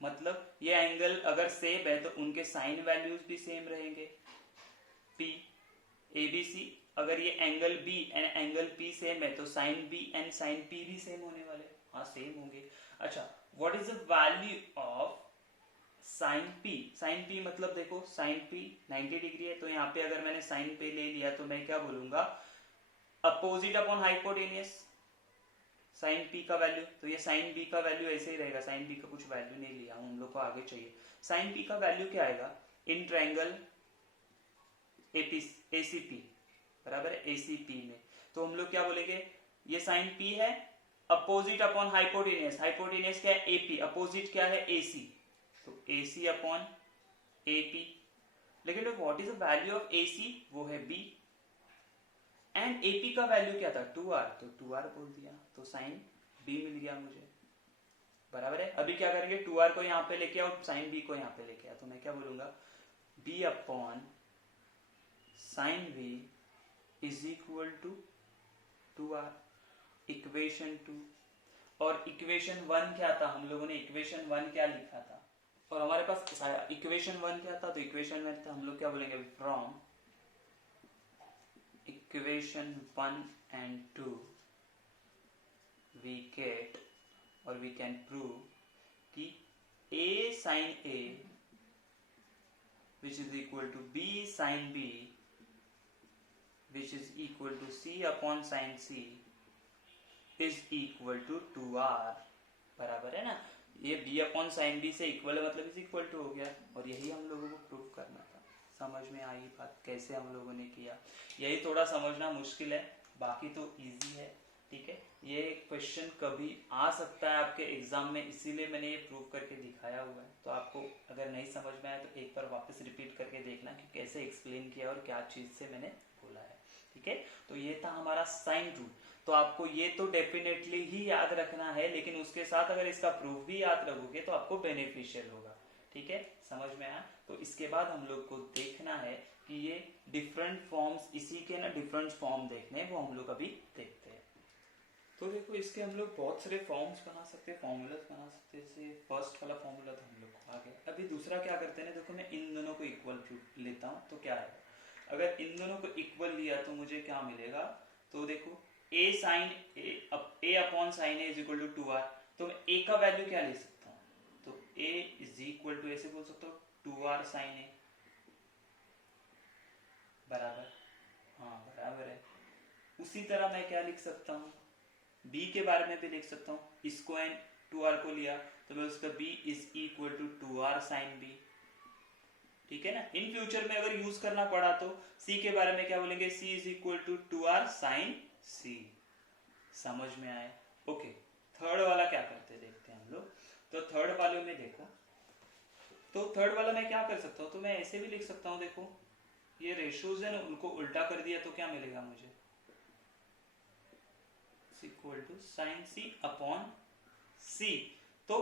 मतलब ये एंगल अगर सेम है तो उनके साइन वैल्यूज भी सेम रहेंगे। P ABC, अगर ये angle B and angle P same है तो sine B and sine P भी सेम होने वाले, हाँ सेम होंगे। अच्छा, what is the value of sine P, sine P मतलब देखो, साइन P 90 डिग्री है, तो यहाँ पे अगर मैंने साइन P ले लिया तो मैं क्या बोलूंगा, opposite upon hypotenuse sine P का वैल्यू। तो ये साइन B का वैल्यू ऐसे ही रहेगा, साइन B का कुछ वैल्यू नहीं लिया हम लोग को, आगे चाहिए। साइन P का वैल्यू क्या आएगा इन ट्रायंगल ACP, बराबर है, ACP में। तो हम लोग क्या बोलेंगे, ये साइन P है, अपोजिट अपॉन हाइपोटेनियस, हाइपोटेनियस क्या है, AP, अपोजिट क्या है, AC, तो AC अपॉन AP। लेकिन what is the value of AC, वो है B, एंड AP का वैल्यू क्या था, 2R, तो 2R बोल दिया, तो साइन B मिल गया मुझे, बराबर है। अभी क्या करेंगे, 2R को यहाँ पे लेके आओ, साइन B को यहाँ पे लेके आओ, तो मैं क्या बोलूंगा, B upon sine B is equal to 2R, equation 2। और इक्वेशन 1 क्या था, हम लोगों ने इक्वेशन 1 क्या लिखा था, और हमारे पास इक्वेशन 1 क्या था, तो इक्वेशन 1 था, हम लोग क्या बोलेंगे, from equation 1 and 2 we get, और वी कैन प्रूव कि A sin A which is equal to B sin B which is equal to C upon sin C is equal to 2R, बराबर है ना। ये B अपॉन साइन B से equal है, मतलब is equal to हो गया, और यही हम लोगों को प्रूव करना था। समझ में आई बात, कैसे हम लोगों ने किया, यही थोड़ा समझना मुश्किल है, बाकी तो इजी है, ठीक है। ये क्वेश्चन कभी आ सकता है आपके एग्जाम में, इसीलिए मैंने ये प्रूव करके दिखाया हुआ है। तो आपको अगर नहीं समझ में आया तो एक बार वापस रिपीट करके देखना कि कैसे एक्सप्लेन किया और क्या चीज से मैंने बोला है, ठीक है। तो ये था हमारा साइन रूल। तो आपको ये तो डेफिनेटली ही याद रखना है, लेकिन उसके साथ अगर इसका प्रूफ भी याद रखोगे तो आपको बेनिफिशियल होगा, ठीक है। समझ में आया। तो इसके बाद हम लोग को देखना है कि ये डिफरेंट फॉर्म्स, इसी के ना डिफरेंट फॉर्म देखने हैं, वो हम लोग अभी देखते हैं। तो देखो, इसके हम लोग बहुत सारे फॉर्म्स बना सकते हैं, फॉर्मूलाज बना सकते हैं। जैसे फर्स्ट वाला फॉर्मूला तो हम लोग को आ गया। अभी दूसरा क्या करते हैं, देखो मैं इन दोनों को इक्वल लेता हूँ, तो क्या है, अगर इन दोनों को इक्वल लिया तो मुझे क्या मिलेगा, तो देखो A sine A upon sine A is equal to 2R, तो मैं A का वैल्यू क्या ले सकता हूँ, तो A इज इक्वल टू ऐसे बोल सकता हूँ 2R साइन A, बराबर, हाँ बराबर है। उसी तरह मैं क्या लिख सकता हूँ, B के बारे में भी लिख सकता हूँ, इसको एंड 2R को लिया तो मैं उसका B is equal to 2R sine B, ठीक है ना। इन फ्यूचर में अगर यूज करना पड़ा तो C के बारे में क्या बोलेंगे, C is equal to 2R sine C। समझ में आए, ओके। थर्ड वाला क्या करते देखते हैं हम लोग। तो थर्ड वाले में देखो, तो थर्ड वाला मैं क्या कर सकता हूँ, तो मैं ऐसे भी लिख सकता हूँ, देखो ये रेशियोज है ना, उनको उल्टा कर दिया तो क्या मिलेगा मुझे, equal to sine C upon C, तो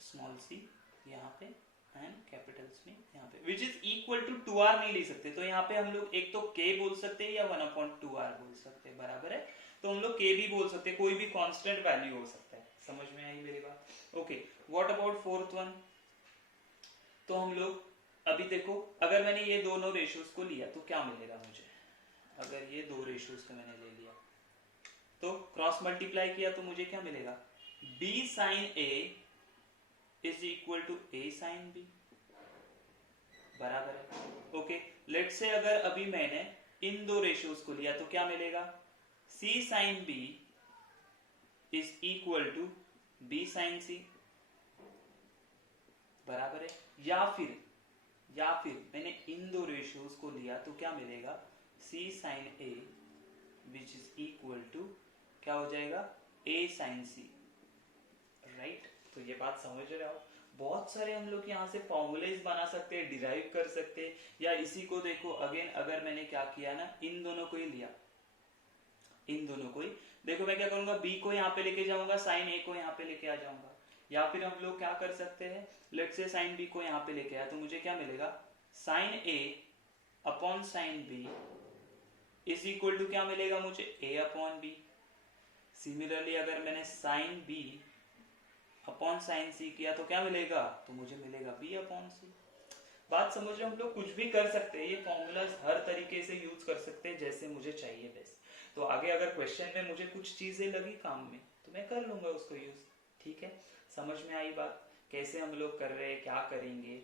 स्मॉल सी यहाँ पे एंड कैपिटल सी यहाँ पे, विच इज इक्वल टू 2r नहीं ले सकते, तो यहाँ पे हम लोग एक तो k बोल सकते हैं या 1/2r बोल सकते हैं, बराबर है। तो हम लोग k भी बोल सकते हैं, कोई भी कांस्टेंट वैल्यू हो सकता है। समझ में आई मेरी बात? Okay, what about fourth one? तो हम लोग अभी देखो, अगर मैंने ये दोनों रेशियोज को लिया तो क्या मिलेगा मुझे? अगर ये दो रेशियोज को मैंने ले लिया तो क्रॉस मल्टीप्लाई किया तो मुझे क्या मिलेगा? b sin a is equal to a sin b, बराबर है। ओके, लेट से अगर अभी मैंने इन दो रेशियोज को लिया तो क्या मिलेगा? c sin b is equal to b sin c, बराबर है। या फिर मैंने इन दो रेशियोज को लिया तो क्या मिलेगा? c sin a which is equal to क्या हो जाएगा? a sin c, right? तो ये बात समझ रहे हो? बहुत सारे हम लोग यहाँ से फॉर्मूलेज बना सकते हैं, डिराइव कर सकते हैं, या इसी को देखो अगेन, अगर मैंने क्या किया ना, इन दोनों को ही लिया, इन दोनों को ही देखो, मैं क्या करूंगा? b को यहाँ पे लेके जाऊंगा, sin a को यहाँ पे लेके आ जाऊंगा, या फिर हम लोग क्या कर सकते हैं, लेट से sin b को यहाँ पे लेके आया तो मुझे क्या मिलेगा? sin a upon sin b is equal to क्या मिलेगा मुझे? a upon b। सिमिलरली अगर मैंने sin b upon sin c किया तो क्या मिलेगा? तो मुझे मिलेगा b अपॉन c। बात समझ रहे हो? हम लोग कुछ भी कर सकते हैं, ये फॉर्मूलाज हर तरीके से यूज कर सकते हैं जैसे मुझे चाहिए बेस्ट। तो आगे अगर क्वेश्चन में मुझे कुछ चीजें लगी काम में तो मैं कर लूंगा उसको यूज, ठीक है? समझ में आई बात? कैसे हम लोग कर रहे हैं, क्या करेंगे?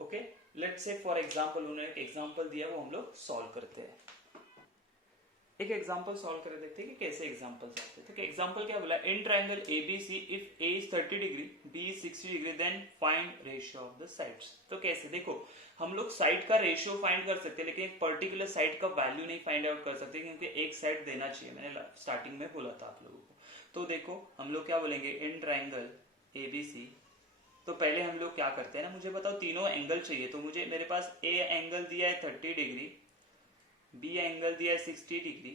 Okay, let's say for example उन्होंने एक एग्जांपल दिया, वो हम लोग सॉल्व करते हैं। एक एग्जांपल सॉल्व कर देखते हैं कि कैसे एग्जांपल सॉल्व करते हैं। एग्जांपल क्या बोला? In triangle ABC if a is 30 degree b is 60 degree then find ratio of the sides. तो कैसे? देखो, हम लोग साइड का रेशियो फाइंड कर सकते हैं, लेकिन एक पर्टिकुलर साइड का वैल्यू नहीं फाइंड आउट कर सकते, क्योंकि एक साइड देना चाहिए, मैंने स्टार्टिंग में बोला था आप लोगों को। तो देखो हम लोग क्या बोलेंगे, इन ट्रायंगल एबीसी, तो पहले हम लोग क्या करते हैं ना, मुझे बताओ तीनों एंगल चाहिए, तो मुझे मेरे पास ए एंगल दिया है 30 डिग्री, बी एंगल दिया है 60 डिग्री,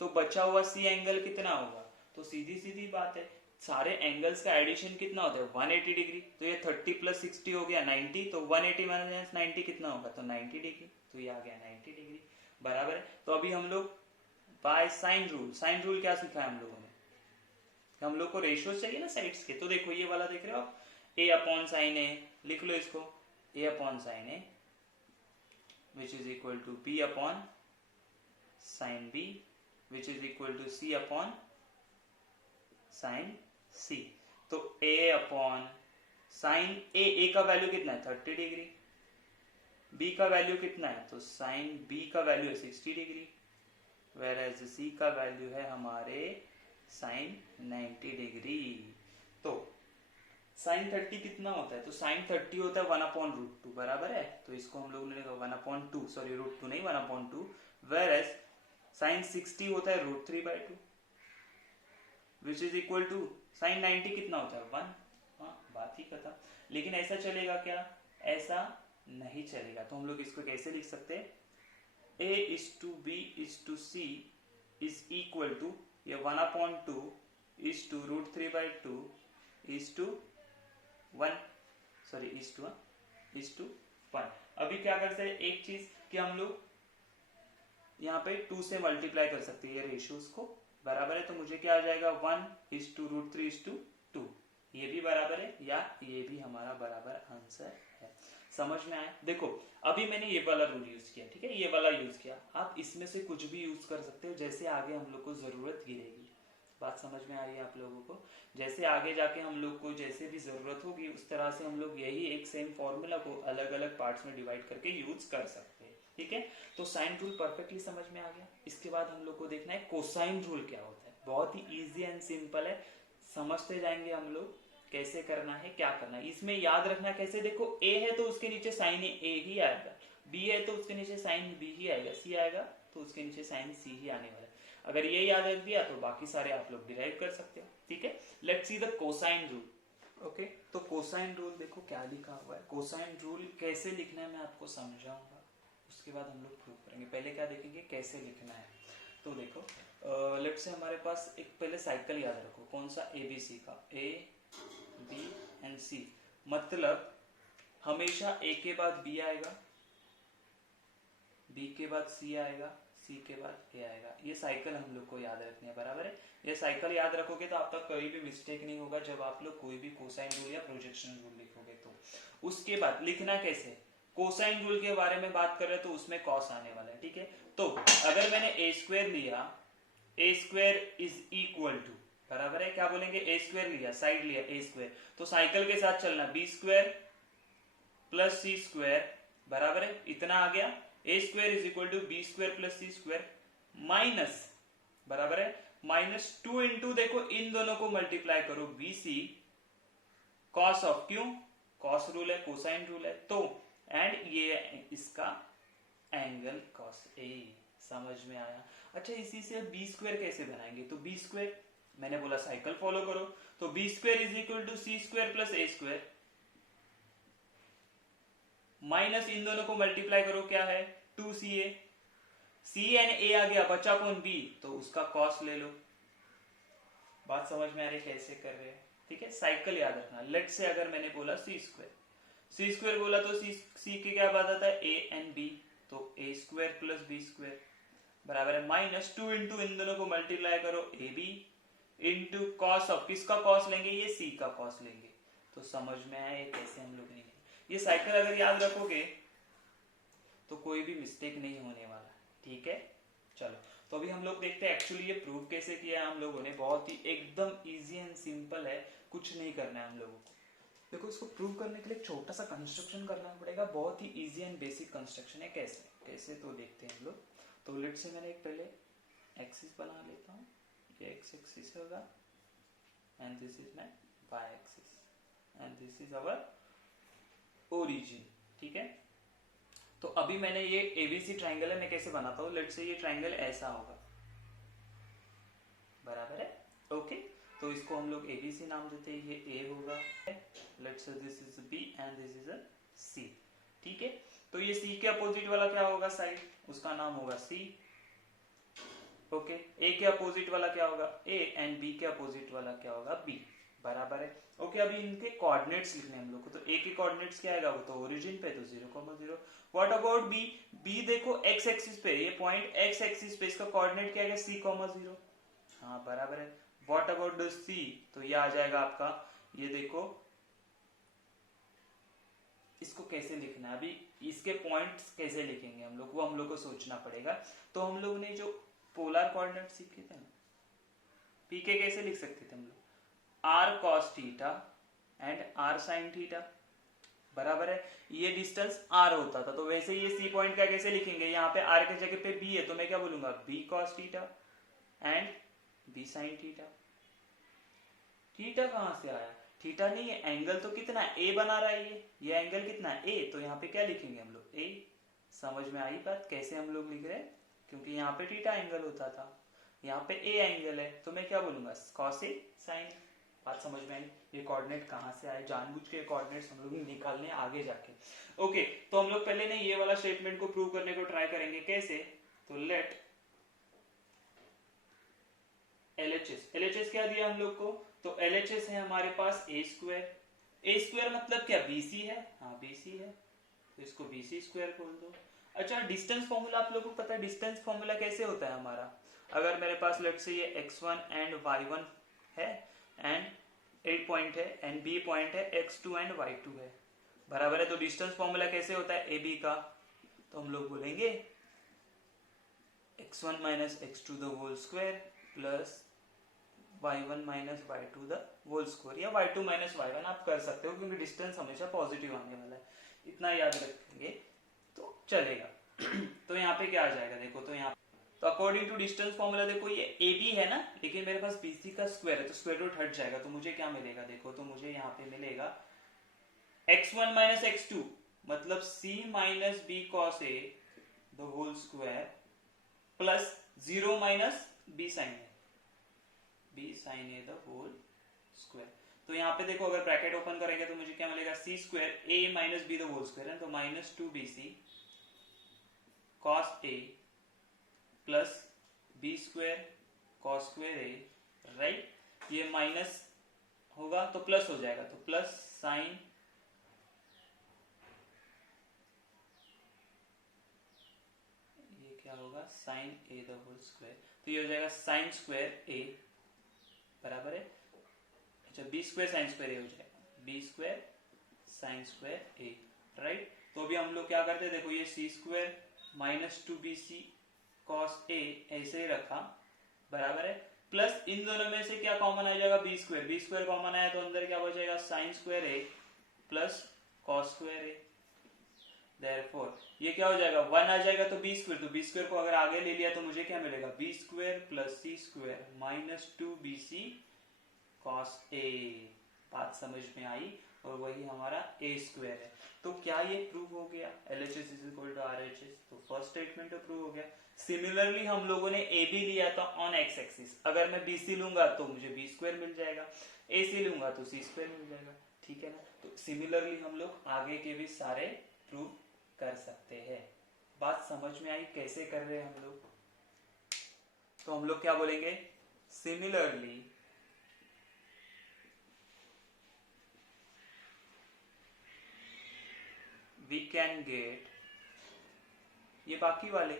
तो बचा हुआ सी एंगल कितना होगा? तो सीधी सीधी बात है, सारे एंगल्स का एडिशन कितना होता है? 180 डिग्री। तो ये 30 प्लस 60 हो गया 90, तो 180 माइनस 90 कितना होगा? तो 90 डिग्री। तो ये आ गया 90 डिग्री, बराबर है। तो अभी हम लोग by sine rule, sine rule क्या सीखा है हम लोगों ने? हम लोग को रेशियो चाहिए ना साइड्स के, तो देखो ये वाला देख रहे हो आप, a अपॉन साइन ए, लिख लो इसको, a upon sine A which is equal to b upon sine b which is equal to c upon sine c। तो a अपॉन साइन a का वैल्यू कितना है? 30 डिग्री। b का वैल्यू कितना है? तो साइन b का वैल्यू है 60 डिग्री, वेयर एज c का वैल्यू है हमारे साइन 90 डिग्री। तो साइन 30 कितना होता है? तो साइन 30 होता है 1/√2, बराबर है। तो इसको हम लोग ने लिखा 1/2, सॉरी √2 नहीं 1/2, वेयर एज साइन 60 होता है √3/2 which is equal to sine 90 कितना होता है? 1। हाँ, बात ही खत्म। लेकिन ऐसा चलेगा क्या? ऐसा नहीं चलेगा। तो हम लोग इसको कैसे लिख सकते हैं? a is to b is to c is equal to ये 1/2 is to √3/2 is to 1, sorry is to 1। अभी क्या कर सकते हैं? एक चीज कि हम लोग यहाँ पे 2 से मल्टीप्लाई कर सकते हैं ये रेशियोज को, बराबर है। तो मुझे क्या आ जाएगा? 1 is to √3 is to 2, ये भी बराबर है, या ये भी हमारा बराबर आंसर है। समझ में आया? देखो अभी मैंने ये वाला रूल यूज किया, ठीक है, ये वाला यूज किया, आप इसमें से कुछ भी यूज कर सकते हो जैसे आगे हम लोग को जरूरत गिरेगी। बात समझ में आ रही है आप लोगों को? जैसे आगे जाके हम लोग को जैसे भी जरूरत होगी उस तरह से हम लोग यही एक सेम फॉर्मूला को अलग अलग पार्ट्स में डिवाइड करके यूज कर सकते हैं, ठीक है। तो साइन रूल परफेक्टली समझ में आ गया। इसके बाद हम लोग को देखना है कोसाइन रूल क्या होता है। बहुत ही इजी एंड सिंपल है, समझते जाएंगे हम लोग कैसे करना है, क्या करना है। इसमें याद रखना कैसे, देखो a है तो उसके नीचे साइन a ही आएगा, b है तो उसके नीचे साइन b ही आएगा, c आएगा तो उसके नीचे साइन c ही आने वाला है। अगर ये याद रख दिया तो बाकी सारे आप लोग डिराइव कर सकते हो, ठीक है। Let's see the cosine rule. Okay, तो कोसाइन रूल देखो क्या लिखा हुआ है। कोसाइन रूल कैसे लिखना है मैं आपको समझाऊंगा, उसके बाद हम लोग प्रूव करेंगे। पहले क्या देखेंगे कैसे लिखना है। तो देखो लेट्स से हमारे पास एक पहले साइकिल याद रखो, कौन सा, ए बी सी का, ए बी एंड सी, मतलब हमेशा ए के बाद बी आएगा, बी के बाद सी आएगा, सी के बाद ए आएगा। ये साइकिल हम लोग को याद रखनी है, बराबर है। ये साइकिल याद रखोगे तो आपका कहीं भी मिस्टेक नहीं होगा जब आप लोग कोई भी कोसाइन रूल या प्रोजेक्शन रूल लिखोगे तो। उसके बाद लिखना कैसे, कोसाइन रूल के बारे में बात कर रहे हैं तो उसमें कॉस आने वाला है, ठीक है। तो अगर मैंने ए स्क्वायर लिया, ए स्क्वायर इज इक्वल टू, बराबर है, क्या बोलेंगे, ए स्क्वायर लिया, साइड लिया ए स्क्वायर, तो साइकिल के साथ चलना, B square plus C square, बराबर है, इतना आ गया। A square is equal to B square plus C square minus, बराबर है, माइनस 2 इंटू, देखो इन दोनों को मल्टीप्लाई करो, बी सी कॉस ऑफ, क्यों, कॉस रूल है, कोसाइन रूल है, तो एंड ये इसका एंगल कॉस ए, समझ में आया। अच्छा, इसी से बी स्क्वायर कैसे बनाएंगे, तो बी स्क्वायर मैंने बोला साइकिल फॉलो करो, तो B square is equal to C square plus A square minus इन दोनों को मल्टीप्लाई करो, क्या है, 2ca, सी एंड ए आ गया, बचा कौन, बी, तो उसका कॉस ले लो। बात समझ में आ रही कैसे कर रहे हैं, ठीक है। साइकिल याद रखना, लेट से अगर मैंने बोला सी स्क्वायर, सी स्क्वायर बोला तो सी के क्या बात आता है, ए एंड बी, तो ए स्क्वायर प्लस बी स्क्वायर, बराबर है, माइनस 2 इंटू इन दोनों को मल्टीप्लाई करो, A B into cos of, किसका कॉस लेंगे, ये सी का कॉस लेंगे। तो समझ में आया कैसे हम लोग नहीं, ये साइकिल अगर याद रखोगे तो कोई भी मिस्टेक नहीं होने वाला, ठीक है। चलो, तो अभी हम लोग देखते हैं एक्चुअली ये प्रूव कैसे किया है हम लोगों ने। बहुत ही एकदम इजी एंड सिंपल है, कुछ नहीं करना है हम लोगों को। देखो, इसको प्रूव करने के लिए एक छोटा सा कंस्ट्रक्शन करना पड़ेगा, बहुत ही इजी एंड बेसिक कंस्ट्रक्शन है। कैसे कैसे तो देखते हैं हम लोग। तो लेट से मैंने एक पहले एक्सिस बना लेता हूँ, ये एक्स एक्सिस होगा and this is my y axis and this is our origin, ठीक है। तो अभी मैंने ये एबीसी ट्राइंगल है, मैं कैसे बनाता हूँ, लेट से ये ट्राइंगल ऐसा होगा, बराबर है, ओके। तो इसको हम लोग एबीसी नाम देते हैं, ये ए होगा, let say this is B and this is a C, ठीक है। तो ये सी के अपोजिट वाला क्या होगा साइड, उसका नाम होगा सी, ओके। ए के अपोजिट वाला क्या होगा, ए एंड बी के अपोजिट वाला क्या होगा, बी, बराबर है, ओके। अभी इनके कोऑर्डिनेट्स लिखने हैं हम लोग को, तो ए के कोऑर्डिनेट्स क्या आएगा, वो तो ओरिजिन पे, तो 0,0। व्हाट अबाउट बी, बी देखो एक्स एक्सिस पे, ये पॉइंट एक्स एक्सिस पे, इसका कोऑर्डिनेट क्या आएगा, c,0, हाँ बराबर है। व्हाट अबाउट द सी, तो ये आ जाएगा आपका, ये देखो इसको कैसे लिखना है, अभी इसके पॉइंट्स कैसे लिखेंगे हम लोग, वो हम लोग को सोचना पड़ेगा। तो हम लोग ने जो पोलर कोऑर्डिनेट सीखे थे ना, पीके कैसे लिख सकते थे हम लोग, r cos theta and r sine theta, बराबर है। ये डिस्टेंस आर होता था, तो वैसे ये सी पॉइंट का कैसे लिखेंगे, यहाँ पे आर के जगह पे बी है, तो मैं क्या बोलूंगा, b cos theta and b sine theta. Theta कहां से आया, थीटा नहीं है, एंगल तो कितना है, ए बना रहा है, ये एंगल कितना है, ए, तो यहाँ पे क्या लिखेंगे हम लोग, ए। समझ में आई बात कैसे हम लोग लिख रहे हैं, क्योंकि यहाँ पे थीटा एंगल होता था, यहाँ पे ए एंगल है, तो मैं क्या बोलूंगा, कॉस ए साइन। बात समझ में आई, ये कोऑर्डिनेट कहां से आए, जानबूझ के कोऑर्डिनेट्स हम लोग निकालने आगे जाके, ओके। तो हम लोग पहले ने ये वाला स्टेटमेंट को प्रूव करने को ट्राई करेंगे, कैसे, तो लेट एलएचएस, एलएचएस क्या दिया हम लोग को, तो एलएचएस है हमारे पास ए स्क्वायर, ए स्क्वायर मतलब क्या, बीसी है, हाँ बीसी है, तो इसको बीसी स्क्वायर बोल दो। अच्छा, डिस्टेंस फॉर्मूला आप लोगों को पता है, डिस्टेंस फॉर्मूला कैसे होता है हमारा, अगर मेरे पास लेट से ये x1 एंड y1 है एंड ए पॉइंट है एंड बी पॉइंट है, x2 एंड y2 है, बराबर है। तो डिस्टेंस फॉर्मूला कैसे होता है ए बी का, तो हम लोग बोलेंगे x1 minus x2 the whole square plus y1 minus y2 the whole square, या y2 माइनस y1 आप कर सकते हो, क्योंकि डिस्टेंस हमेशा पॉजिटिव आने वाला है, इतना याद रखेंगे तो चलेगा। तो यहाँ पे क्या आ जाएगा, देखो तो यहाँ, तो अकॉर्डिंग टू डिस्टेंस फॉर्मूला देखो ये ए बी है ना, लेकिन मेरे पास बीसी का स्क्वायर है, तो स्क्वायर रूट हट जाएगा, तो मुझे क्या मिलेगा, देखो तो मुझे यहाँ पे मिलेगा x1 माइनस x2 मतलब c minus b cos a the whole square plus 0 minus b sine a, B sine a the whole square. तो यहाँ पे देखो अगर ब्रैकेट ओपन करेंगे तो मुझे क्या मिलेगा, C square A minus B the whole square है, तो minus 2bc cos A plus B square cos square A, right. ये माइनस होगा तो प्लस हो जाएगा, तो प्लस साइन ये क्या होगा sine a the whole square, तो ये हो जाएगा साइन स्क्वायर ए बराबर है, अच्छा बी स्क्वायर साइन स्क्वायर ए हो जाएगा, B square sine square A, right. तो अभी हम लोग क्या करते हैं, देखो ये सी स्क्वायर माइनस 2bc कॉस ए ऐसे ही रखा बराबर है, प्लस इन दोनों में से क्या कॉमन आ जाएगा, बी स्क्वायर कॉमन आया तो अंदर क्या बचेगा साइन स्क्वायर ए प्लस कॉस स्क्वायर ए, देयरफॉर ये क्या हो जाएगा 1 आ जाएगा तो बी स्क्वायर को अगर आगे ले लिया तो मुझे क्या मिलेगा B square plus C square minus 2bc cos ए, बात समझ में आई, और वही हमारा ए स्क्वायर है। तो क्या ये प्रूव हो गया LHS is equal to RHS, तो फर्स्ट स्टेटमेंट तो प्रूव हो गया। सिमिलरली हम लोगों ने ए बी लिया था ऑन एक्स एक्सिस, अगर मैं BC लूंगा तो मुझे बी स्क्वायर मिल जाएगा, AC लूंगा तो सी स्क्वायर मिल जाएगा, ठीक है ना। तो सिमिलरली हम लोग आगे के भी सारे प्रूव कर सकते हैं। बात समझ में आई कैसे कर रहे हैं हम लोग, तो हम लोग क्या बोलेंगे सिमिलरली we can get ये बाकी वाले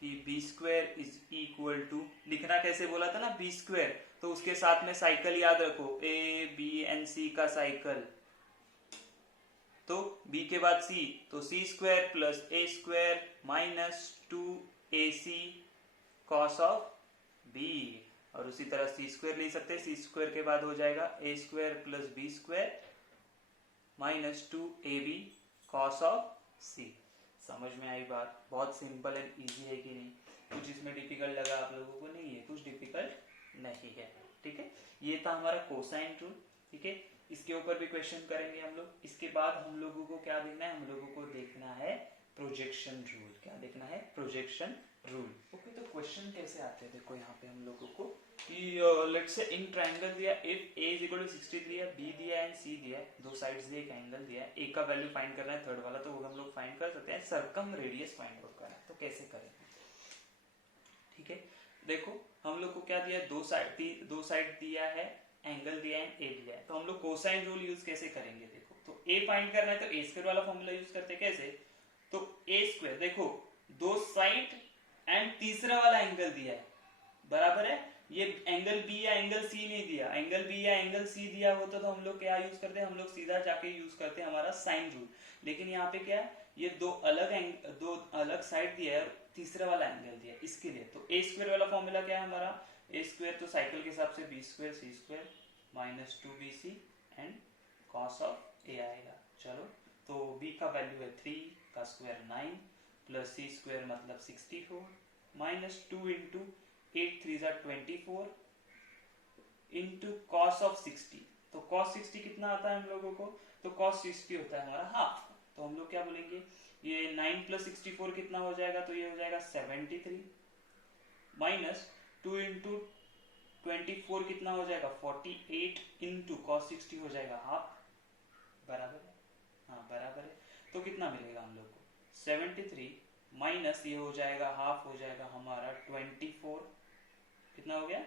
कि b square is equal to, लिखना कैसे बोला था ना बी स्क्वायर, तो उसके साथ में साइकिल याद रखो ए बी एंड सी का साइकिल, तो b के बाद c, तो C square plus A square minus 2ac cos of b, और उसी तरह सी स्क्वायर ले सकते हैं, सी स्क्वायर के बाद हो जाएगा A square plus B square minus 2ab cos of C. समझ में आई बात, बहुत सिंपल एंड इजी है कि नहीं, कुछ इसमें डिफिकल्ट लगा आप लोगों को, नहीं है कुछ डिफिकल्ट नहीं है, ठीक है। ये था हमारा कोसाइन रूल, ठीक है, इसके ऊपर भी क्वेश्चन करेंगे हम लोग। इसके बाद हम लोगों को क्या देखना है, हम लोगों को देखना है प्रोजेक्शन रूल, क्या देखना है प्रोजेक्शन रूल। ओके, तो क्वेश्चन कैसे आते हैं देखो यहाँ पे हम लोगों को कि लेट्स से इन ट्रायंगल दिया if a is equal to 60 दिया, b दिया एंड c दिया, दो साइड्स दिए, एक एंगल दिया है, a का वैल्यू फाइंड करना है थर्ड वाला, तो वो हम लोग फाइंड कर सकते हैं, सर्कम रेडियस फाइंड आउट करना है, तो कैसे करें, ठीक है। देखो हम लोग को क्या दिया, दो साइड दिया है, एंगल दिया है, a दिया है, तो हम लोग कोसाइन रूल यूज कैसे करेंगे, देखो तो a फाइंड करना है तो a स्क्वायर वाला फॉर्मूला यूज करते हैं, कैसे, तो a स्क्वायर देखो दो साइड एंड तीसरा वाला एंगल दिया है बराबर है, ये एंगल बी या एंगल सी नहीं दिया, एंगल बी या एंगल सी दिया होता तो हम लोग क्या यूज करते हैं, हम लोग सीधा जाके यूज करते हैं हमारा साइन रूल, लेकिन यहाँ पे क्या है, ये दो अलग साइड दिया है, तीसरा वाला एंगल दिया है, इसके लिए तो ए स्क्वायर वाला फॉर्मूला क्या है हमारा, ए स्क्वायर तो साइकिल के हिसाब से B square C square minus 2bc and cos of A आएगा। चलो तो b का वैल्यू है 3 का स्क्वायर 9 प्लस सी स्क्वायर मतलब 64 माइनस 2 इंटू 8 3 जा 24 इंटू कॉस ऑफ 60, तो कॉस 60 कितना आता है हम लोगों को, तो कॉस 60 होता है हमारा हाफ, तो हम लोग क्या बोलेंगे ये 9 प्लस 64 कितना हो जाएगा, तो ये हो जाएगा 73 माइनस 2 इंटू 24 कितना हो जाएगा 48 इंटू कॉस 60 हो जाएगा हाफ, बराबर है, हाँ बराबर है, तो कितना मिलेगा हम लोग को 73 माइनस ये हो जाएगा हाफ हो जाएगा हमारा 24, कितना हो गया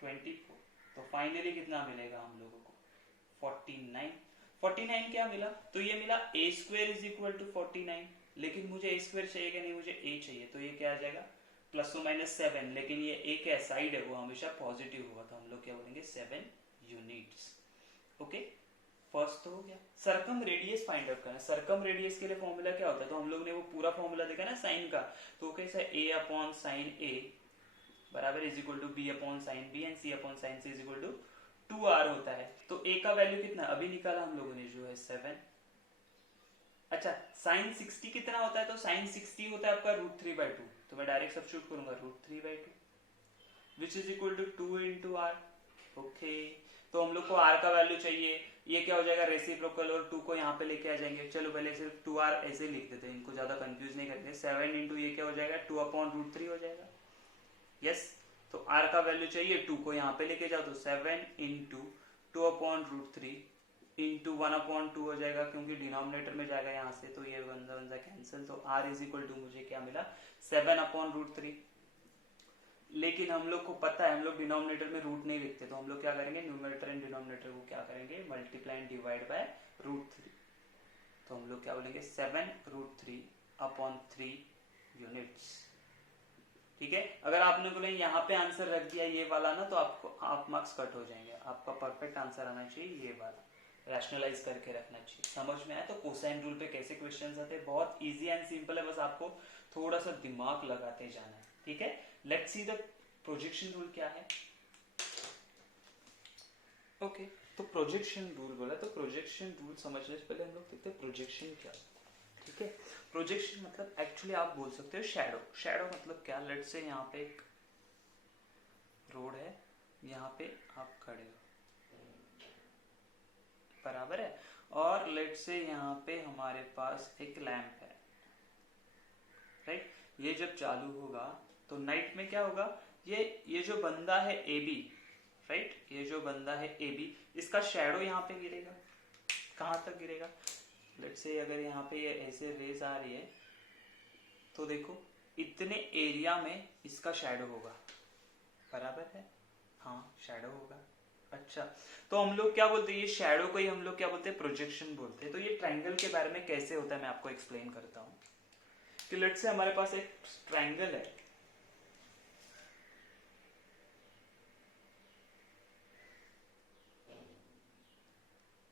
24, तो फाइनली कितना मिलेगा हम लोगों को 49 क्या मिला, तो ये मिला a square is equal to 49, लेकिन मुझे a स्क्वायर चाहिए कि नहीं, मुझे a चाहिए, तो ये क्या आ जाएगा प्लस टू माइनस 7, लेकिन ये a क्या साइड है वो हमेशा पॉजिटिव होगा, तो हम लोग क्या बोलेंगे 7 यूनिट्स। ओके, फर्स्ट तो हो गया। सर्कम रेडियस फाइंड आउट करना, सर्कम रेडियस के लिए फॉर्मूला क्या होता है, तो हम लोग ने वो पूरा फॉर्मूला देखा ना साइन का, तो कैसा a अपॉन साइन a बराबर is equal to b upon sine b and c upon sine c is equal to 2r होता है, तो a का वैल्यू कितना अभी निकाला हम लोगों ने जो है 7। अच्छा साइन 60 कितना होता है, तो साइन 60 होता है आपका √3/2, तो मैं डायरेक्ट सब्स्टिट्यूट करूंगा √3/2 which is equal to 2 into r. Okay, तो हम लोग को r का वैल्यू चाहिए, ये क्या हो जाएगा रेसिप्रोकल, और 2 को यहाँ पे लेके आ जाएंगे, चलो पहले सिर्फ 2r ऐसे लिख देते हैं, इनको ज्यादा कंफ्यूज नहीं करते, 7 इंटू ये क्या हो जाएगा 2 अपॉन √3 हो जाएगा, यस। तो r का वैल्यू चाहिए, 2 को यहाँ पे लेके जाओ, तो 7 इंटू 2 अपॉन √3 इंटू 1 अपॉन 2 हो जाएगा, क्योंकि डिनोमिनेटर में जाएगा यहाँ से, तो ये वन जा कैंसिल, तो r इज इक्वल टू मुझे क्या मिला 7 अपॉन √3, लेकिन हम लोग को पता है हम लोग डिनोमिनेटर में रूट नहीं लिखते, तो हम लोग क्या करेंगे, न्यूमरेटर एंड डिनोमिनेटर को क्या करेंगे, मल्टीप्लाई एंड डिवाइड बाय √3। तो हम लोग क्या बोलेंगे 7√3 अपॉन 3 यूनिट्स। ठीक है, अगर आपने बोले यहाँ पे आंसर रख दिया ये वाला ना, तो आपको हाफ मार्क्स कट हो जाएंगे। आपका परफेक्ट आंसर आना चाहिए ये वाला, रैशनलाइज करके रखना चाहिए। समझ में आया? तो कोसाइन रूल पे कैसे क्वेश्चंस आते हैं, बहुत इजी एंड सिंपल है, बस आपको थोड़ा सा दिमाग लगाते जाना है। ठीक है, let's see the projection rule क्या है। ओके, तो प्रोजेक्शन रूल बोला, तो प्रोजेक्शन रूल समझने से पहले हम लोग देखते हैं प्रोजेक्शन क्या है। ठीक है, प्रोजेक्शन मतलब एक्चुअली आप बोल सकते हो शैडो। शैडो मतलब क्या, लेट्स से यहाँ पे एक रोड है, यहाँ पे आप खड़े हो, बराबर है, और लेट्स से यहाँ पे हमारे पास एक लैंप है, राइट। ये जब चालू होगा तो नाइट में क्या होगा, ये जो बंदा है ए बी, राइट, ये जो बंदा है ए बी, इसका शैडो यहाँ पे गिरेगा। कहाँ तक गिरेगा, लेट्स से अगर यहाँ पे ये ऐसे रेज आ रही है तो देखो इतने एरिया में इसका शैडो होगा, बराबर है, हाँ शैडो होगा। अच्छा, तो हम लोग क्या बोलते हैं, ये शैडो को ही हम लोग क्या बोलते हैं, प्रोजेक्शन बोलते हैं। तो ये ट्रायंगल के बारे में कैसे होता है मैं आपको एक्सप्लेन करता हूँ कि लेट्स से हमारे पास एक ट्रायंगल है,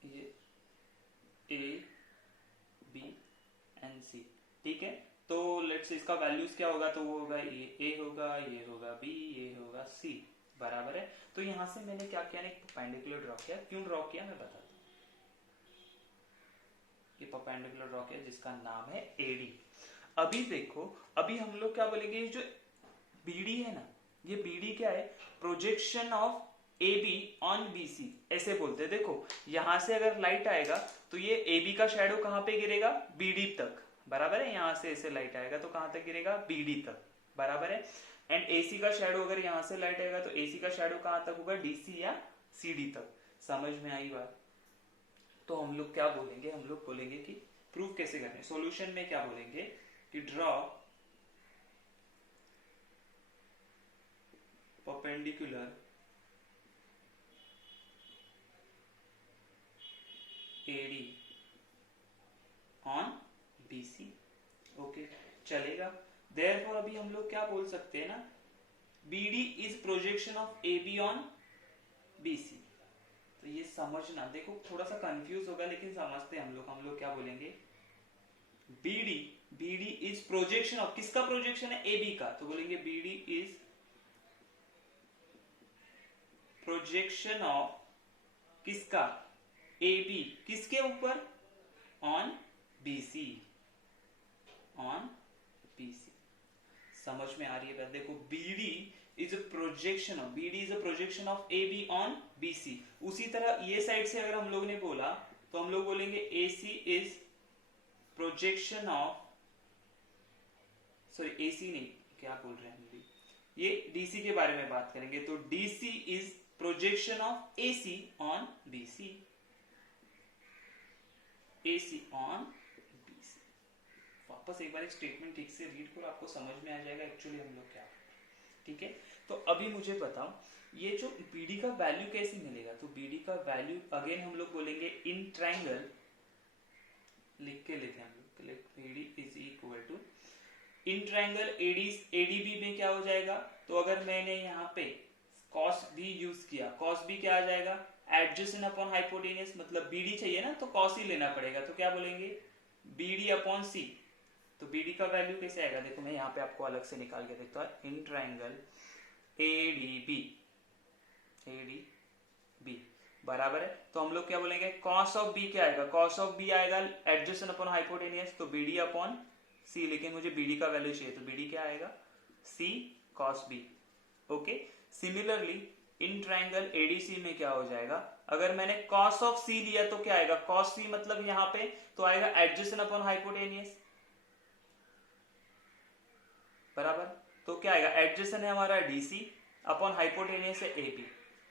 ये ए बी एंड सी, ठीक है। तो लेट्स से इसका वैल्यूज क्या होगा, तो वो होगा ए होगा, ये होगा बी, ये होगा सी, बराबर है। तो यहां से मैंने क्या किया, एक परपेंडिकुलर ड्रॉ किया। क्यों ड्रॉ किया मैं बताता हूँ। ये परपेंडिकुलर ड्रॉ किया जिसका नाम है एडी। अभी देखो, अभी हम लोग क्या बोलेंगे, ये जो बीडी है ना, ये बीडी क्या है, projection of A B on B C, ऐसे बोलते हैं। देखो यहां से अगर लाइट आएगा तो ये ए बी का शैडो कहां पे गिरेगा, बीडी तक, बराबर है। यहां से ऐसे लाइट आएगा तो कहां तक गिरेगा, बीडी तक, बराबर है। एंड एसी का शैडो, अगर यहां से लाइट आएगा तो एसी का शैडो कहां तक होगा, डीसी या सीडी तक। समझ में आई बात? तो हम लोग क्या बोलेंगे, हम लोग बोलेंगे कि प्रूफ कैसे करने, सॉल्यूशन में क्या बोलेंगे कि draw perpendicular AD on BC। Okay, चलेगा। देयरफॉर अभी हम लोग क्या बोल सकते हैं ना, BD is projection of AB on BC। तो ये समझना, देखो थोड़ा सा कंफ्यूज होगा लेकिन समझते हैं हम लोग क्या बोलेंगे, BD इज प्रोजेक्शन ऑफ, किसका प्रोजेक्शन है, AB का, तो बोलेंगे BD इज प्रोजेक्शन ऑफ किसका, AB, किसके ऊपर, ऑन BC, ऑन BC। समझ में आ रही है बात? देखो BD is a projection of, BD is a projection of AB on BC। उसी तरह ये साइड से अगर हम लोग ने बोला तो हम लोग बोलेंगे AC is projection of, sorry AC नहीं, क्या बोल रहे हैं हम भी, ये DC के बारे में बात करेंगे, तो DC is projection of AC on BC, AC on BC। वापस एक बार एक स्टेटमेंट ठीक से रीड करो, आपको समझ में आ जाएगा एक्चुअली हम लोग क्या, ठीक है। तो अभी मुझे बताओ ये जो BD का वैल्यू कैसे मिलेगा, तो BD का वैल्यू अगेन हम लोग बोलेंगे इन ट्रायंगल, लिख के लेते हैं हम लोग, BD is equal to in triangle ADB में क्या हो जाएगा, तो अगर मैंने यहाँ पे cos भी यूज किया, cos भी क्या आ जाएगा, एडजेसेंट अपॉन हाइपोटेनियस, मतलब BD चाहिए ना तो cos ही लेना पड़ेगा, तो क्या बोलेंगे BD अपॉन C। तो BD का वैल्यू कैसे आएगा, देखो मैं यहाँ पे आपको अलग से निकाल के देखता हूँ, इन ट्रायंगल ADB बराबर है, तो हम लोग क्या बोलेंगे cos ऑफ B क्या आएगा, cos ऑफ B आएगा एडजेसेंट अपॉन हाइपोटेनियस, तो BD अपॉन C, लेकिन मुझे BD का वैल्यू चाहिए, तो BD क्या आएगा, C cos B। Okay, similarly in triangle ADC में क्या हो जाएगा, अगर मैंने cos ऑफ C लिया तो क्या आएगा, cos C मतलब यहाँ पे तो आएगा एडजेसेंट अपॉन हाइपोटेनियस, बराबर। तो क्या आएगा, एडजेसेंट है हमारा DC अपॉन हाइपोटेनियस है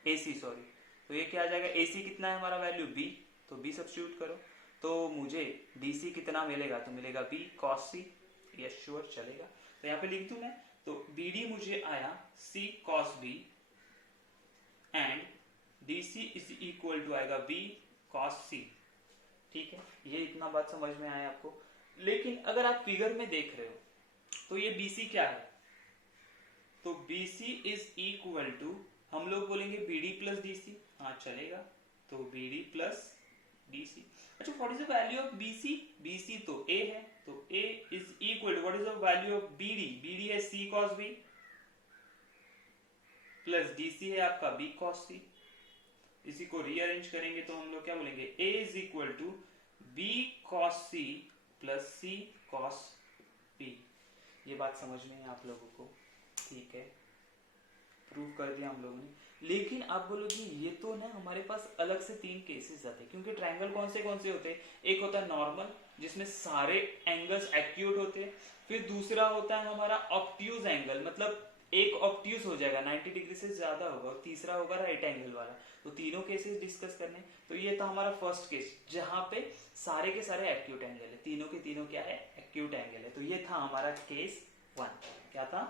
AC सॉरी, तो ये क्या आ जाएगा, AC कितना है हमारा वैल्यू B, तो B सब्स्टिट्यूट करो, तो मुझे DC कितना मिलेगा, तो मिलेगा B cos C, yes sure चलेगा। तो यहाँ पे लिख दूं मैं तो BD मुझे आया C cos B and DC is equal to आएगा B cos C। ठीक है, ये इतना बात समझ में आया आपको। लेकिन अगर आप फिगर में देख रहे हो तो ये BC क्या है, तो BC इज इक्वल टू हम लोग बोलेंगे BD प्लस DC, हाँ चलेगा, तो BD प्लस DC। अच्छा, what is the value of BC? BC तो A है, तो A is equal to what is the value of BD? BD है C cos B plus DC है आपका B cos C। इसी को रीअरेंज करेंगे तो हम लोग क्या बोलेंगे, A is equal to B cos C plus C cos B। ये बात समझ में है आप लोगों को? ठीक है, प्रूव कर दिया हम लोगों ने। लेकिन आप बोलोगे ये तो ना हमारे पास अलग से 3 केसेस आते हैं, क्योंकि ट्रायंगल कौन से होते हैं? एक होता है नॉर्मल जिसमें सारे एंगल्स एक्यूट होते हैं, फिर दूसरा होता है हमारा ऑब्ट्यूज एंगल, मतलब एक ऑब्ट्यूज हो जाएगा 90 डिग्री से ज्यादा होगा, और तीसरा होगा राइट एंगल वाला। तो तीनों केसेस डिस्कस करने। तो ये था हमारा फर्स्ट केस जहां पे सारे के सारे एक्यूट एंगल है, तीनों के तीनों क्या है, एक्यूट एंगल है। तो ये था हमारा केस 1। क्या था?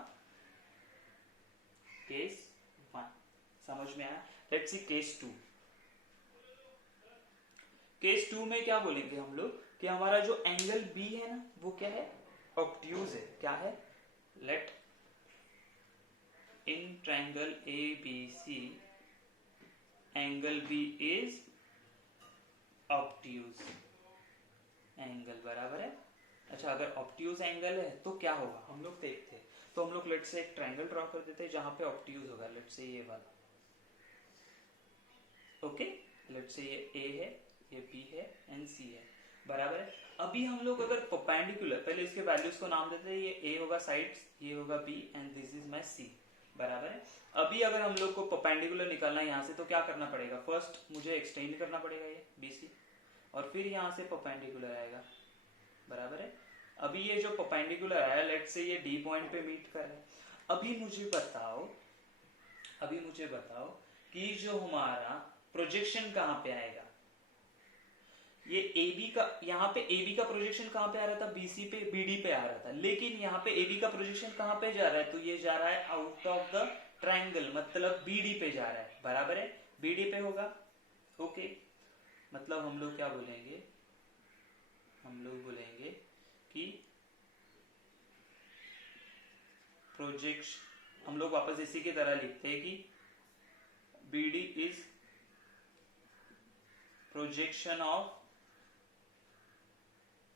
केस 1 समझ में आया? Let's see case 2। केस 2 में क्या बोलेंगे हम लोग कि हमारा जो एंगल B है ना वो क्या है, ऑब्ट्यूज है। क्या है? Let in triangle ABC angle B is obtuse angle, बराबर है। अच्छा, अगर ऑब्ट्यूज एंगल है तो क्या होगा हम लोग देखते हैं। तो हम लोग लेट से एक ट्रायंगल ड्रॉ कर देते हैं जहां पे ऑब्ट्यूज होगा, लेट से ये वाला। ओके, लेट से ये A है, ये B है एंड C है, बराबर है। अभी हम लोग अगर परपेंडिकुलर, पहले इसके वैल्यूज को नाम देते हैं, ये A होगा साइड, ये होगा B and this is my C, बराबर है। अभी अगर हम लोग को परपेंडिकुलर निकालना है यहाँ से तो क्या करना पड़ेगा, फर्स्ट मुझे एक्सटेंड करना पड़ेगा ये BC, और फिर यहाँ से परपेंडिकुलर आएगा, बराबर है। अभी ये जो परपेंडिकुलर आया, लेट से ये D पॉइंट पे मीट कर रहा है। अभी मुझे बताओ कि जो हमारा प्रोजेक्शन कहाँ पे आएगा, ये AB का, यहाँ पे AB का प्रोजेक्शन कहाँ पे आ रहा था, BC पे, BD पे आ रहा था। लेकिन यहाँ पे AB का प्रोजेक्शन कहाँ पे जा रहा है, तो ये जा रहा है आउट ऑफ द ट्रायंगल, मतलब BD पे जा रहा है, बराबर है। BD पे होगा, ओके। मतलब हम लोग क्या बोलेंगे, हम लोग बोलेंगे कि प्रोजेक्शन, हम लोग वापस इसी की तरह लिखते हैं कि BD is projection of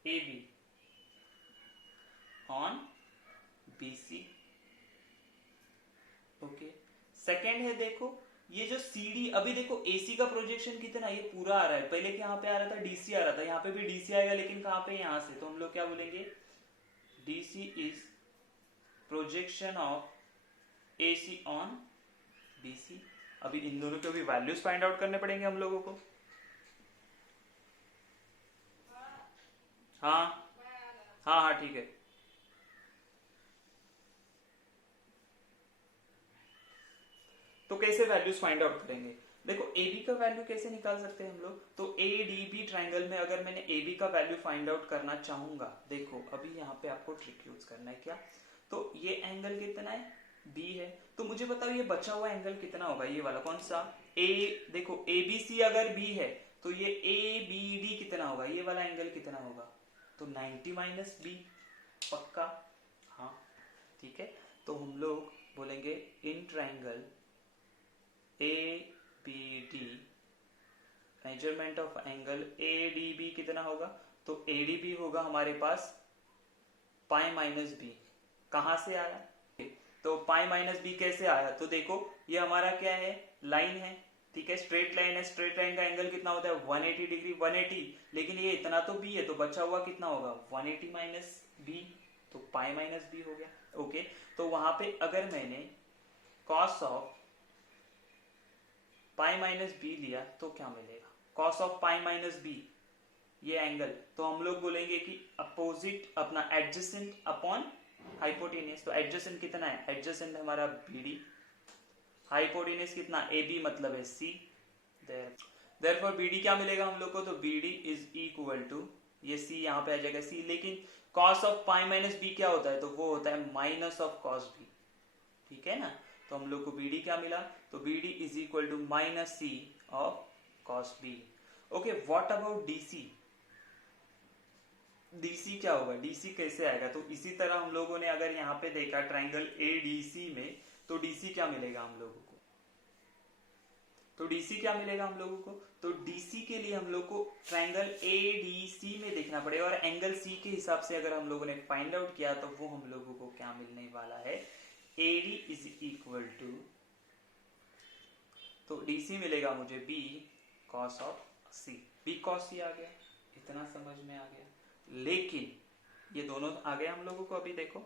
AB on BC, okay. Second है, देखो ये जो CD, अभी देखो AC का प्रोजेक्शन कितना, ये पूरा आ रहा है। पहले यहाँ पे आ रहा था DC आ रहा था, यहाँ पे भी DC आएगा, लेकिन कहाँ पे, यहाँ से। तो हम लोग क्या बोलेंगे, DC is projection of AC on BC। अभी इन दोनों के भी वैल्यूज फाइंड आउट करने पड़ेंगे हम लोगों को। हाँ हाँ हाँ, ठीक है। तो कैसे वैल्यूज फाइंड आउट करेंगे, देखो AB का वैल्यू कैसे निकाल सकते हैं हम लोग। तो ADB ट्रायंगल में अगर मैंने AB का वैल्यू फाइंड आउट करना चाहूंगा, देखो अभी यहाँ पे आपको ट्रिक यूज करना है। क्या? तो ये एंगल कितना है, B है, तो मुझे बताओ ये बचा हुआ एंगल कितना होगा, ये वाला कौन सा, देखो ABC अगर B है तो ये ABD कितना होगा, ये वाला एंगल कितना होगा, तो 90 माइनस B, पक्का? हाँ, ठीक है। तो हम लोग बोलेंगे in triangle ABD measurement of angle ADB कितना होगा, तो ADB होगा हमारे पास पाई माइनस बी। कहां से आया, तो पाई माइनस बी कैसे आया, तो देखो ये हमारा क्या है, लाइन है, ठीक है, स्ट्रेट लाइन है। स्ट्रेट लाइन का एंगल कितना होता है, 180 डिग्री, 180, लेकिन ये इतना तो बी है, तो बचा हुआ कितना होगा, 180 माइनस बी, तो पाई माइनस बी हो गया, ओके। तो वहां पे अगर मैंने cos of pi minus B लिया तो क्या मिलेगा, cos of pi minus B, ये एंगल, तो हम लोग बोलेंगे कि अपोजिट अपना एडजेसेंट अपॉन हाइपोटेनियस। तो एडजेसेंट कितना है, एडजेसेंट हमारा BD, हाइपोटेनियस कितना, AB मतलब है C, देयरफॉर BD क्या मिलेगा हम लोग को, तो BD इज इक्वल टू, ये C यहाँ पे आ जाएगा C, लेकिन cos of pi minus B क्या होता है, तो वो होता है माइनस ऑफ cos B। ठीक है ना। तो हम लोग को BD क्या मिला, तो BD is equal to minus C of cos B. Okay, what about DC? DC क्या होगा, DC कैसे आएगा? तो इसी तरह हम लोगों ने अगर यहाँ पे देखा ट्राइंगल ADC में, तो DC क्या मिलेगा हम लोगों को, तो DC क्या मिलेगा हम लोगों को, तो DC के लिए हम लोग को ट्राइंगल ADC में देखना पड़ेगा, और एंगल C के हिसाब से अगर हम लोगों ने फाइंड आउट किया तो वो हम लोगों को क्या मिलने वाला है, AD इज इक्वल टू, तो DC मिलेगा मुझे B cos of C, B cos C आ गया, इतना समझ में आ गया। लेकिन ये दोनों आ गए हम लोगों को, अभी देखो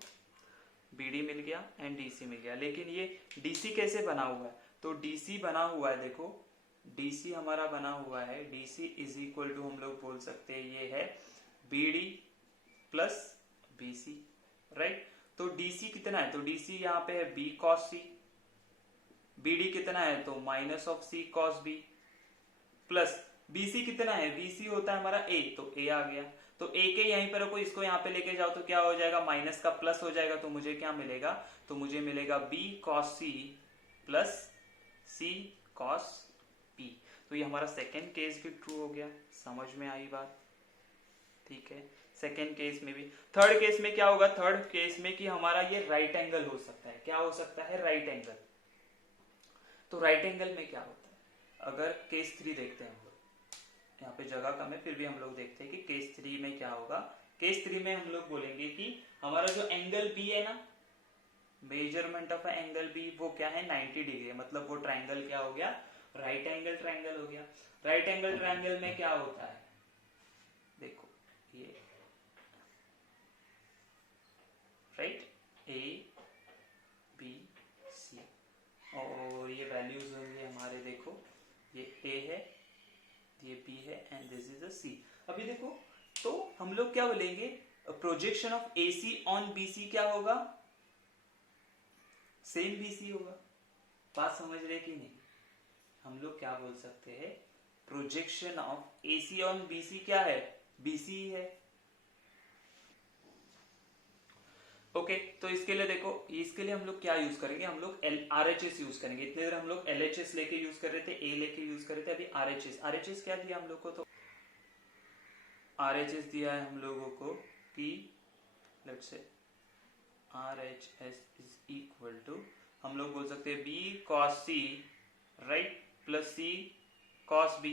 BD मिल गया एंड DC मिल गया, लेकिन ये DC कैसे बना हुआ है, तो DC बना हुआ है, देखो DC हमारा बना हुआ है, DC इज इक्वल टू हम लोग बोल सकते हैं ये है BD प्लस BC, राइट। तो DC कितना है, तो DC यहाँ पे है B cos C, BD कितना है तो minus of C cos B, plus BC कितना है, BC होता है हमारा A, तो A आ गया, तो A के यहीं पर रखो, इसको यहाँ पे लेके जाओ तो क्या हो जाएगा, माइनस का प्लस हो जाएगा, तो मुझे क्या मिलेगा, तो मुझे मिलेगा B cos C plus C cos P। तो ये हमारा सेकेंड केस भी ट्रू हो गया, समझ में आई बात, ठीक है। सेकेंड केस में भी, थर्ड केस में क्या होगा, थर्ड केस में कि हमारा ये राइट एंगल हो सकता है, क्या हो सकता है, राइट एंगल। तो राइट एंगल में क्या होता है, अगर केस 3 देखते हैं हम लोग, यहाँ पे जगह कम है फिर भी हम लोग देखते हैं कि केस 3 में क्या होगा। केस 3 में हम लोग बोलेंगे कि हमारा जो एंगल B है ना, मेजरमेंट ऑफ एंगल B वो क्या है, 90 डिग्री है, मतलब वो ट्राइंगल क्या हो गया, राइट एंगल ट्राइंगल हो गया। राइट एंगल ट्राइंगल में क्या होता है, देखो ये राइट ABC, और ये वैल्यूज होंगे हमारे, देखो ये A है, ये B है and this is a C। अभी देखो तो हम लोग क्या बोलेंगे, projection of AC on BC क्या होगा, सेम BC होगा। बात समझ रहे कि नहीं, हम लोग क्या बोल सकते हैं, projection of AC on BC क्या है, BC है। ओके, तो इसके लिए देखो, इसके लिए हम लोग क्या यूज करेंगे, हम लोग RHS यूज करेंगे। इतने देर हम लोग LHS लेके यूज कर रहे थे, A लेके यूज कर रहे थे, अभी RHS क्या दिया हम लोग को, तो RHS दिया है हम लोगों को कि लेट्स से RHS इज इक्वल टू, हम लोग बोल सकते हैं B cos C right plus C cos B,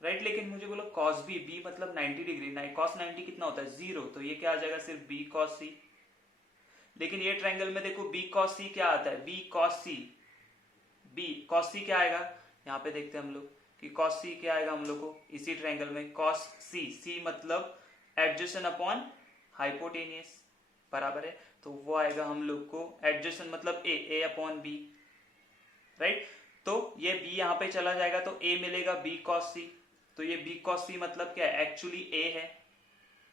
right. लेकिन मुझे बोलो cos B मतलब 90 डिग्री, cos 90 कितना होता है 0, तो ये क्या आ जाएगा, सिर्फ B cos C। लेकिन ये ट्रायंगल में देखो B cos C क्या आता है, B cos C क्या आएगा, यहाँ पे देखते हैं हम लोग कि cos C क्या आएगा हम लोग को, इसी ट्रायंगल में cos C मतलब एडजेसेंट अपॉन हाइपोटेनियस, बराबर है, तो वो आएगा हम लोग को एडजेसेंट मतलब A अपॉन B, राइट। तो ये B यहाँ पे चला जाएगा तो A मिलेगा B cos C, तो ये B cos C मतलब क्या है, एक्चुअली A है,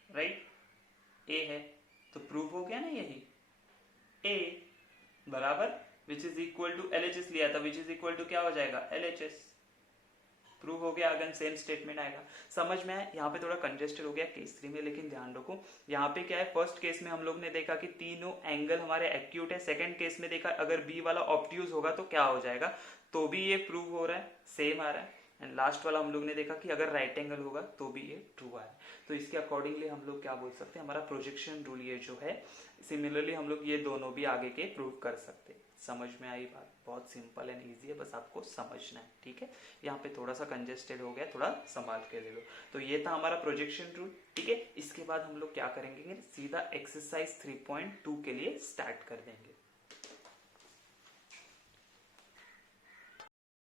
राइट, A है, तो प्रूव हो गया ना यही A बराबर which is equal to LHS लिया था, विच इज इक्वल टू क्या हो जाएगा LHS, प्रूव हो गया। अगेन सेम स्टेटमेंट आएगा, समझ में आया। यहाँ पे थोड़ा कंजेस्टेड हो गया केस 3 में, लेकिन ध्यान रखो यहाँ पे क्या है, फर्स्ट केस में हम लोग ने देखा कि तीनों एंगल हमारे एक्यूट है, सेकंड केस में देखा अगर B वाला ऑब्ट्यूज होगा तो क्या हो जाएगा, तो भी ये प्रूव हो रहा है, सेम आ रहा है। एंड लास्ट वाला हम लोग ने देखा कि अगर राइट एंगल होगा तो भी ये ट्रू आ रहा है। तो इसके अकॉर्डिंगली हम लोग क्या बोल सकते हैं, हमारा प्रोजेक्शन रूल ये जो है, सिमिलरली हम लोग ये दोनों भी आगे के प्रूव कर सकते हैं। समझ में आई बात, बहुत सिंपल एंड इजी है, बस आपको समझना है, ठीक है। यहाँ पे थोड़ा सा कंजेस्टेड हो गया, थोड़ा संभाल के ले लो। तो ये था हमारा प्रोजेक्शन रूल, ठीक है। इसके बाद हम लोग क्या करेंगे, सीधा एक्सरसाइज 3.2 के लिए स्टार्ट कर देंगे।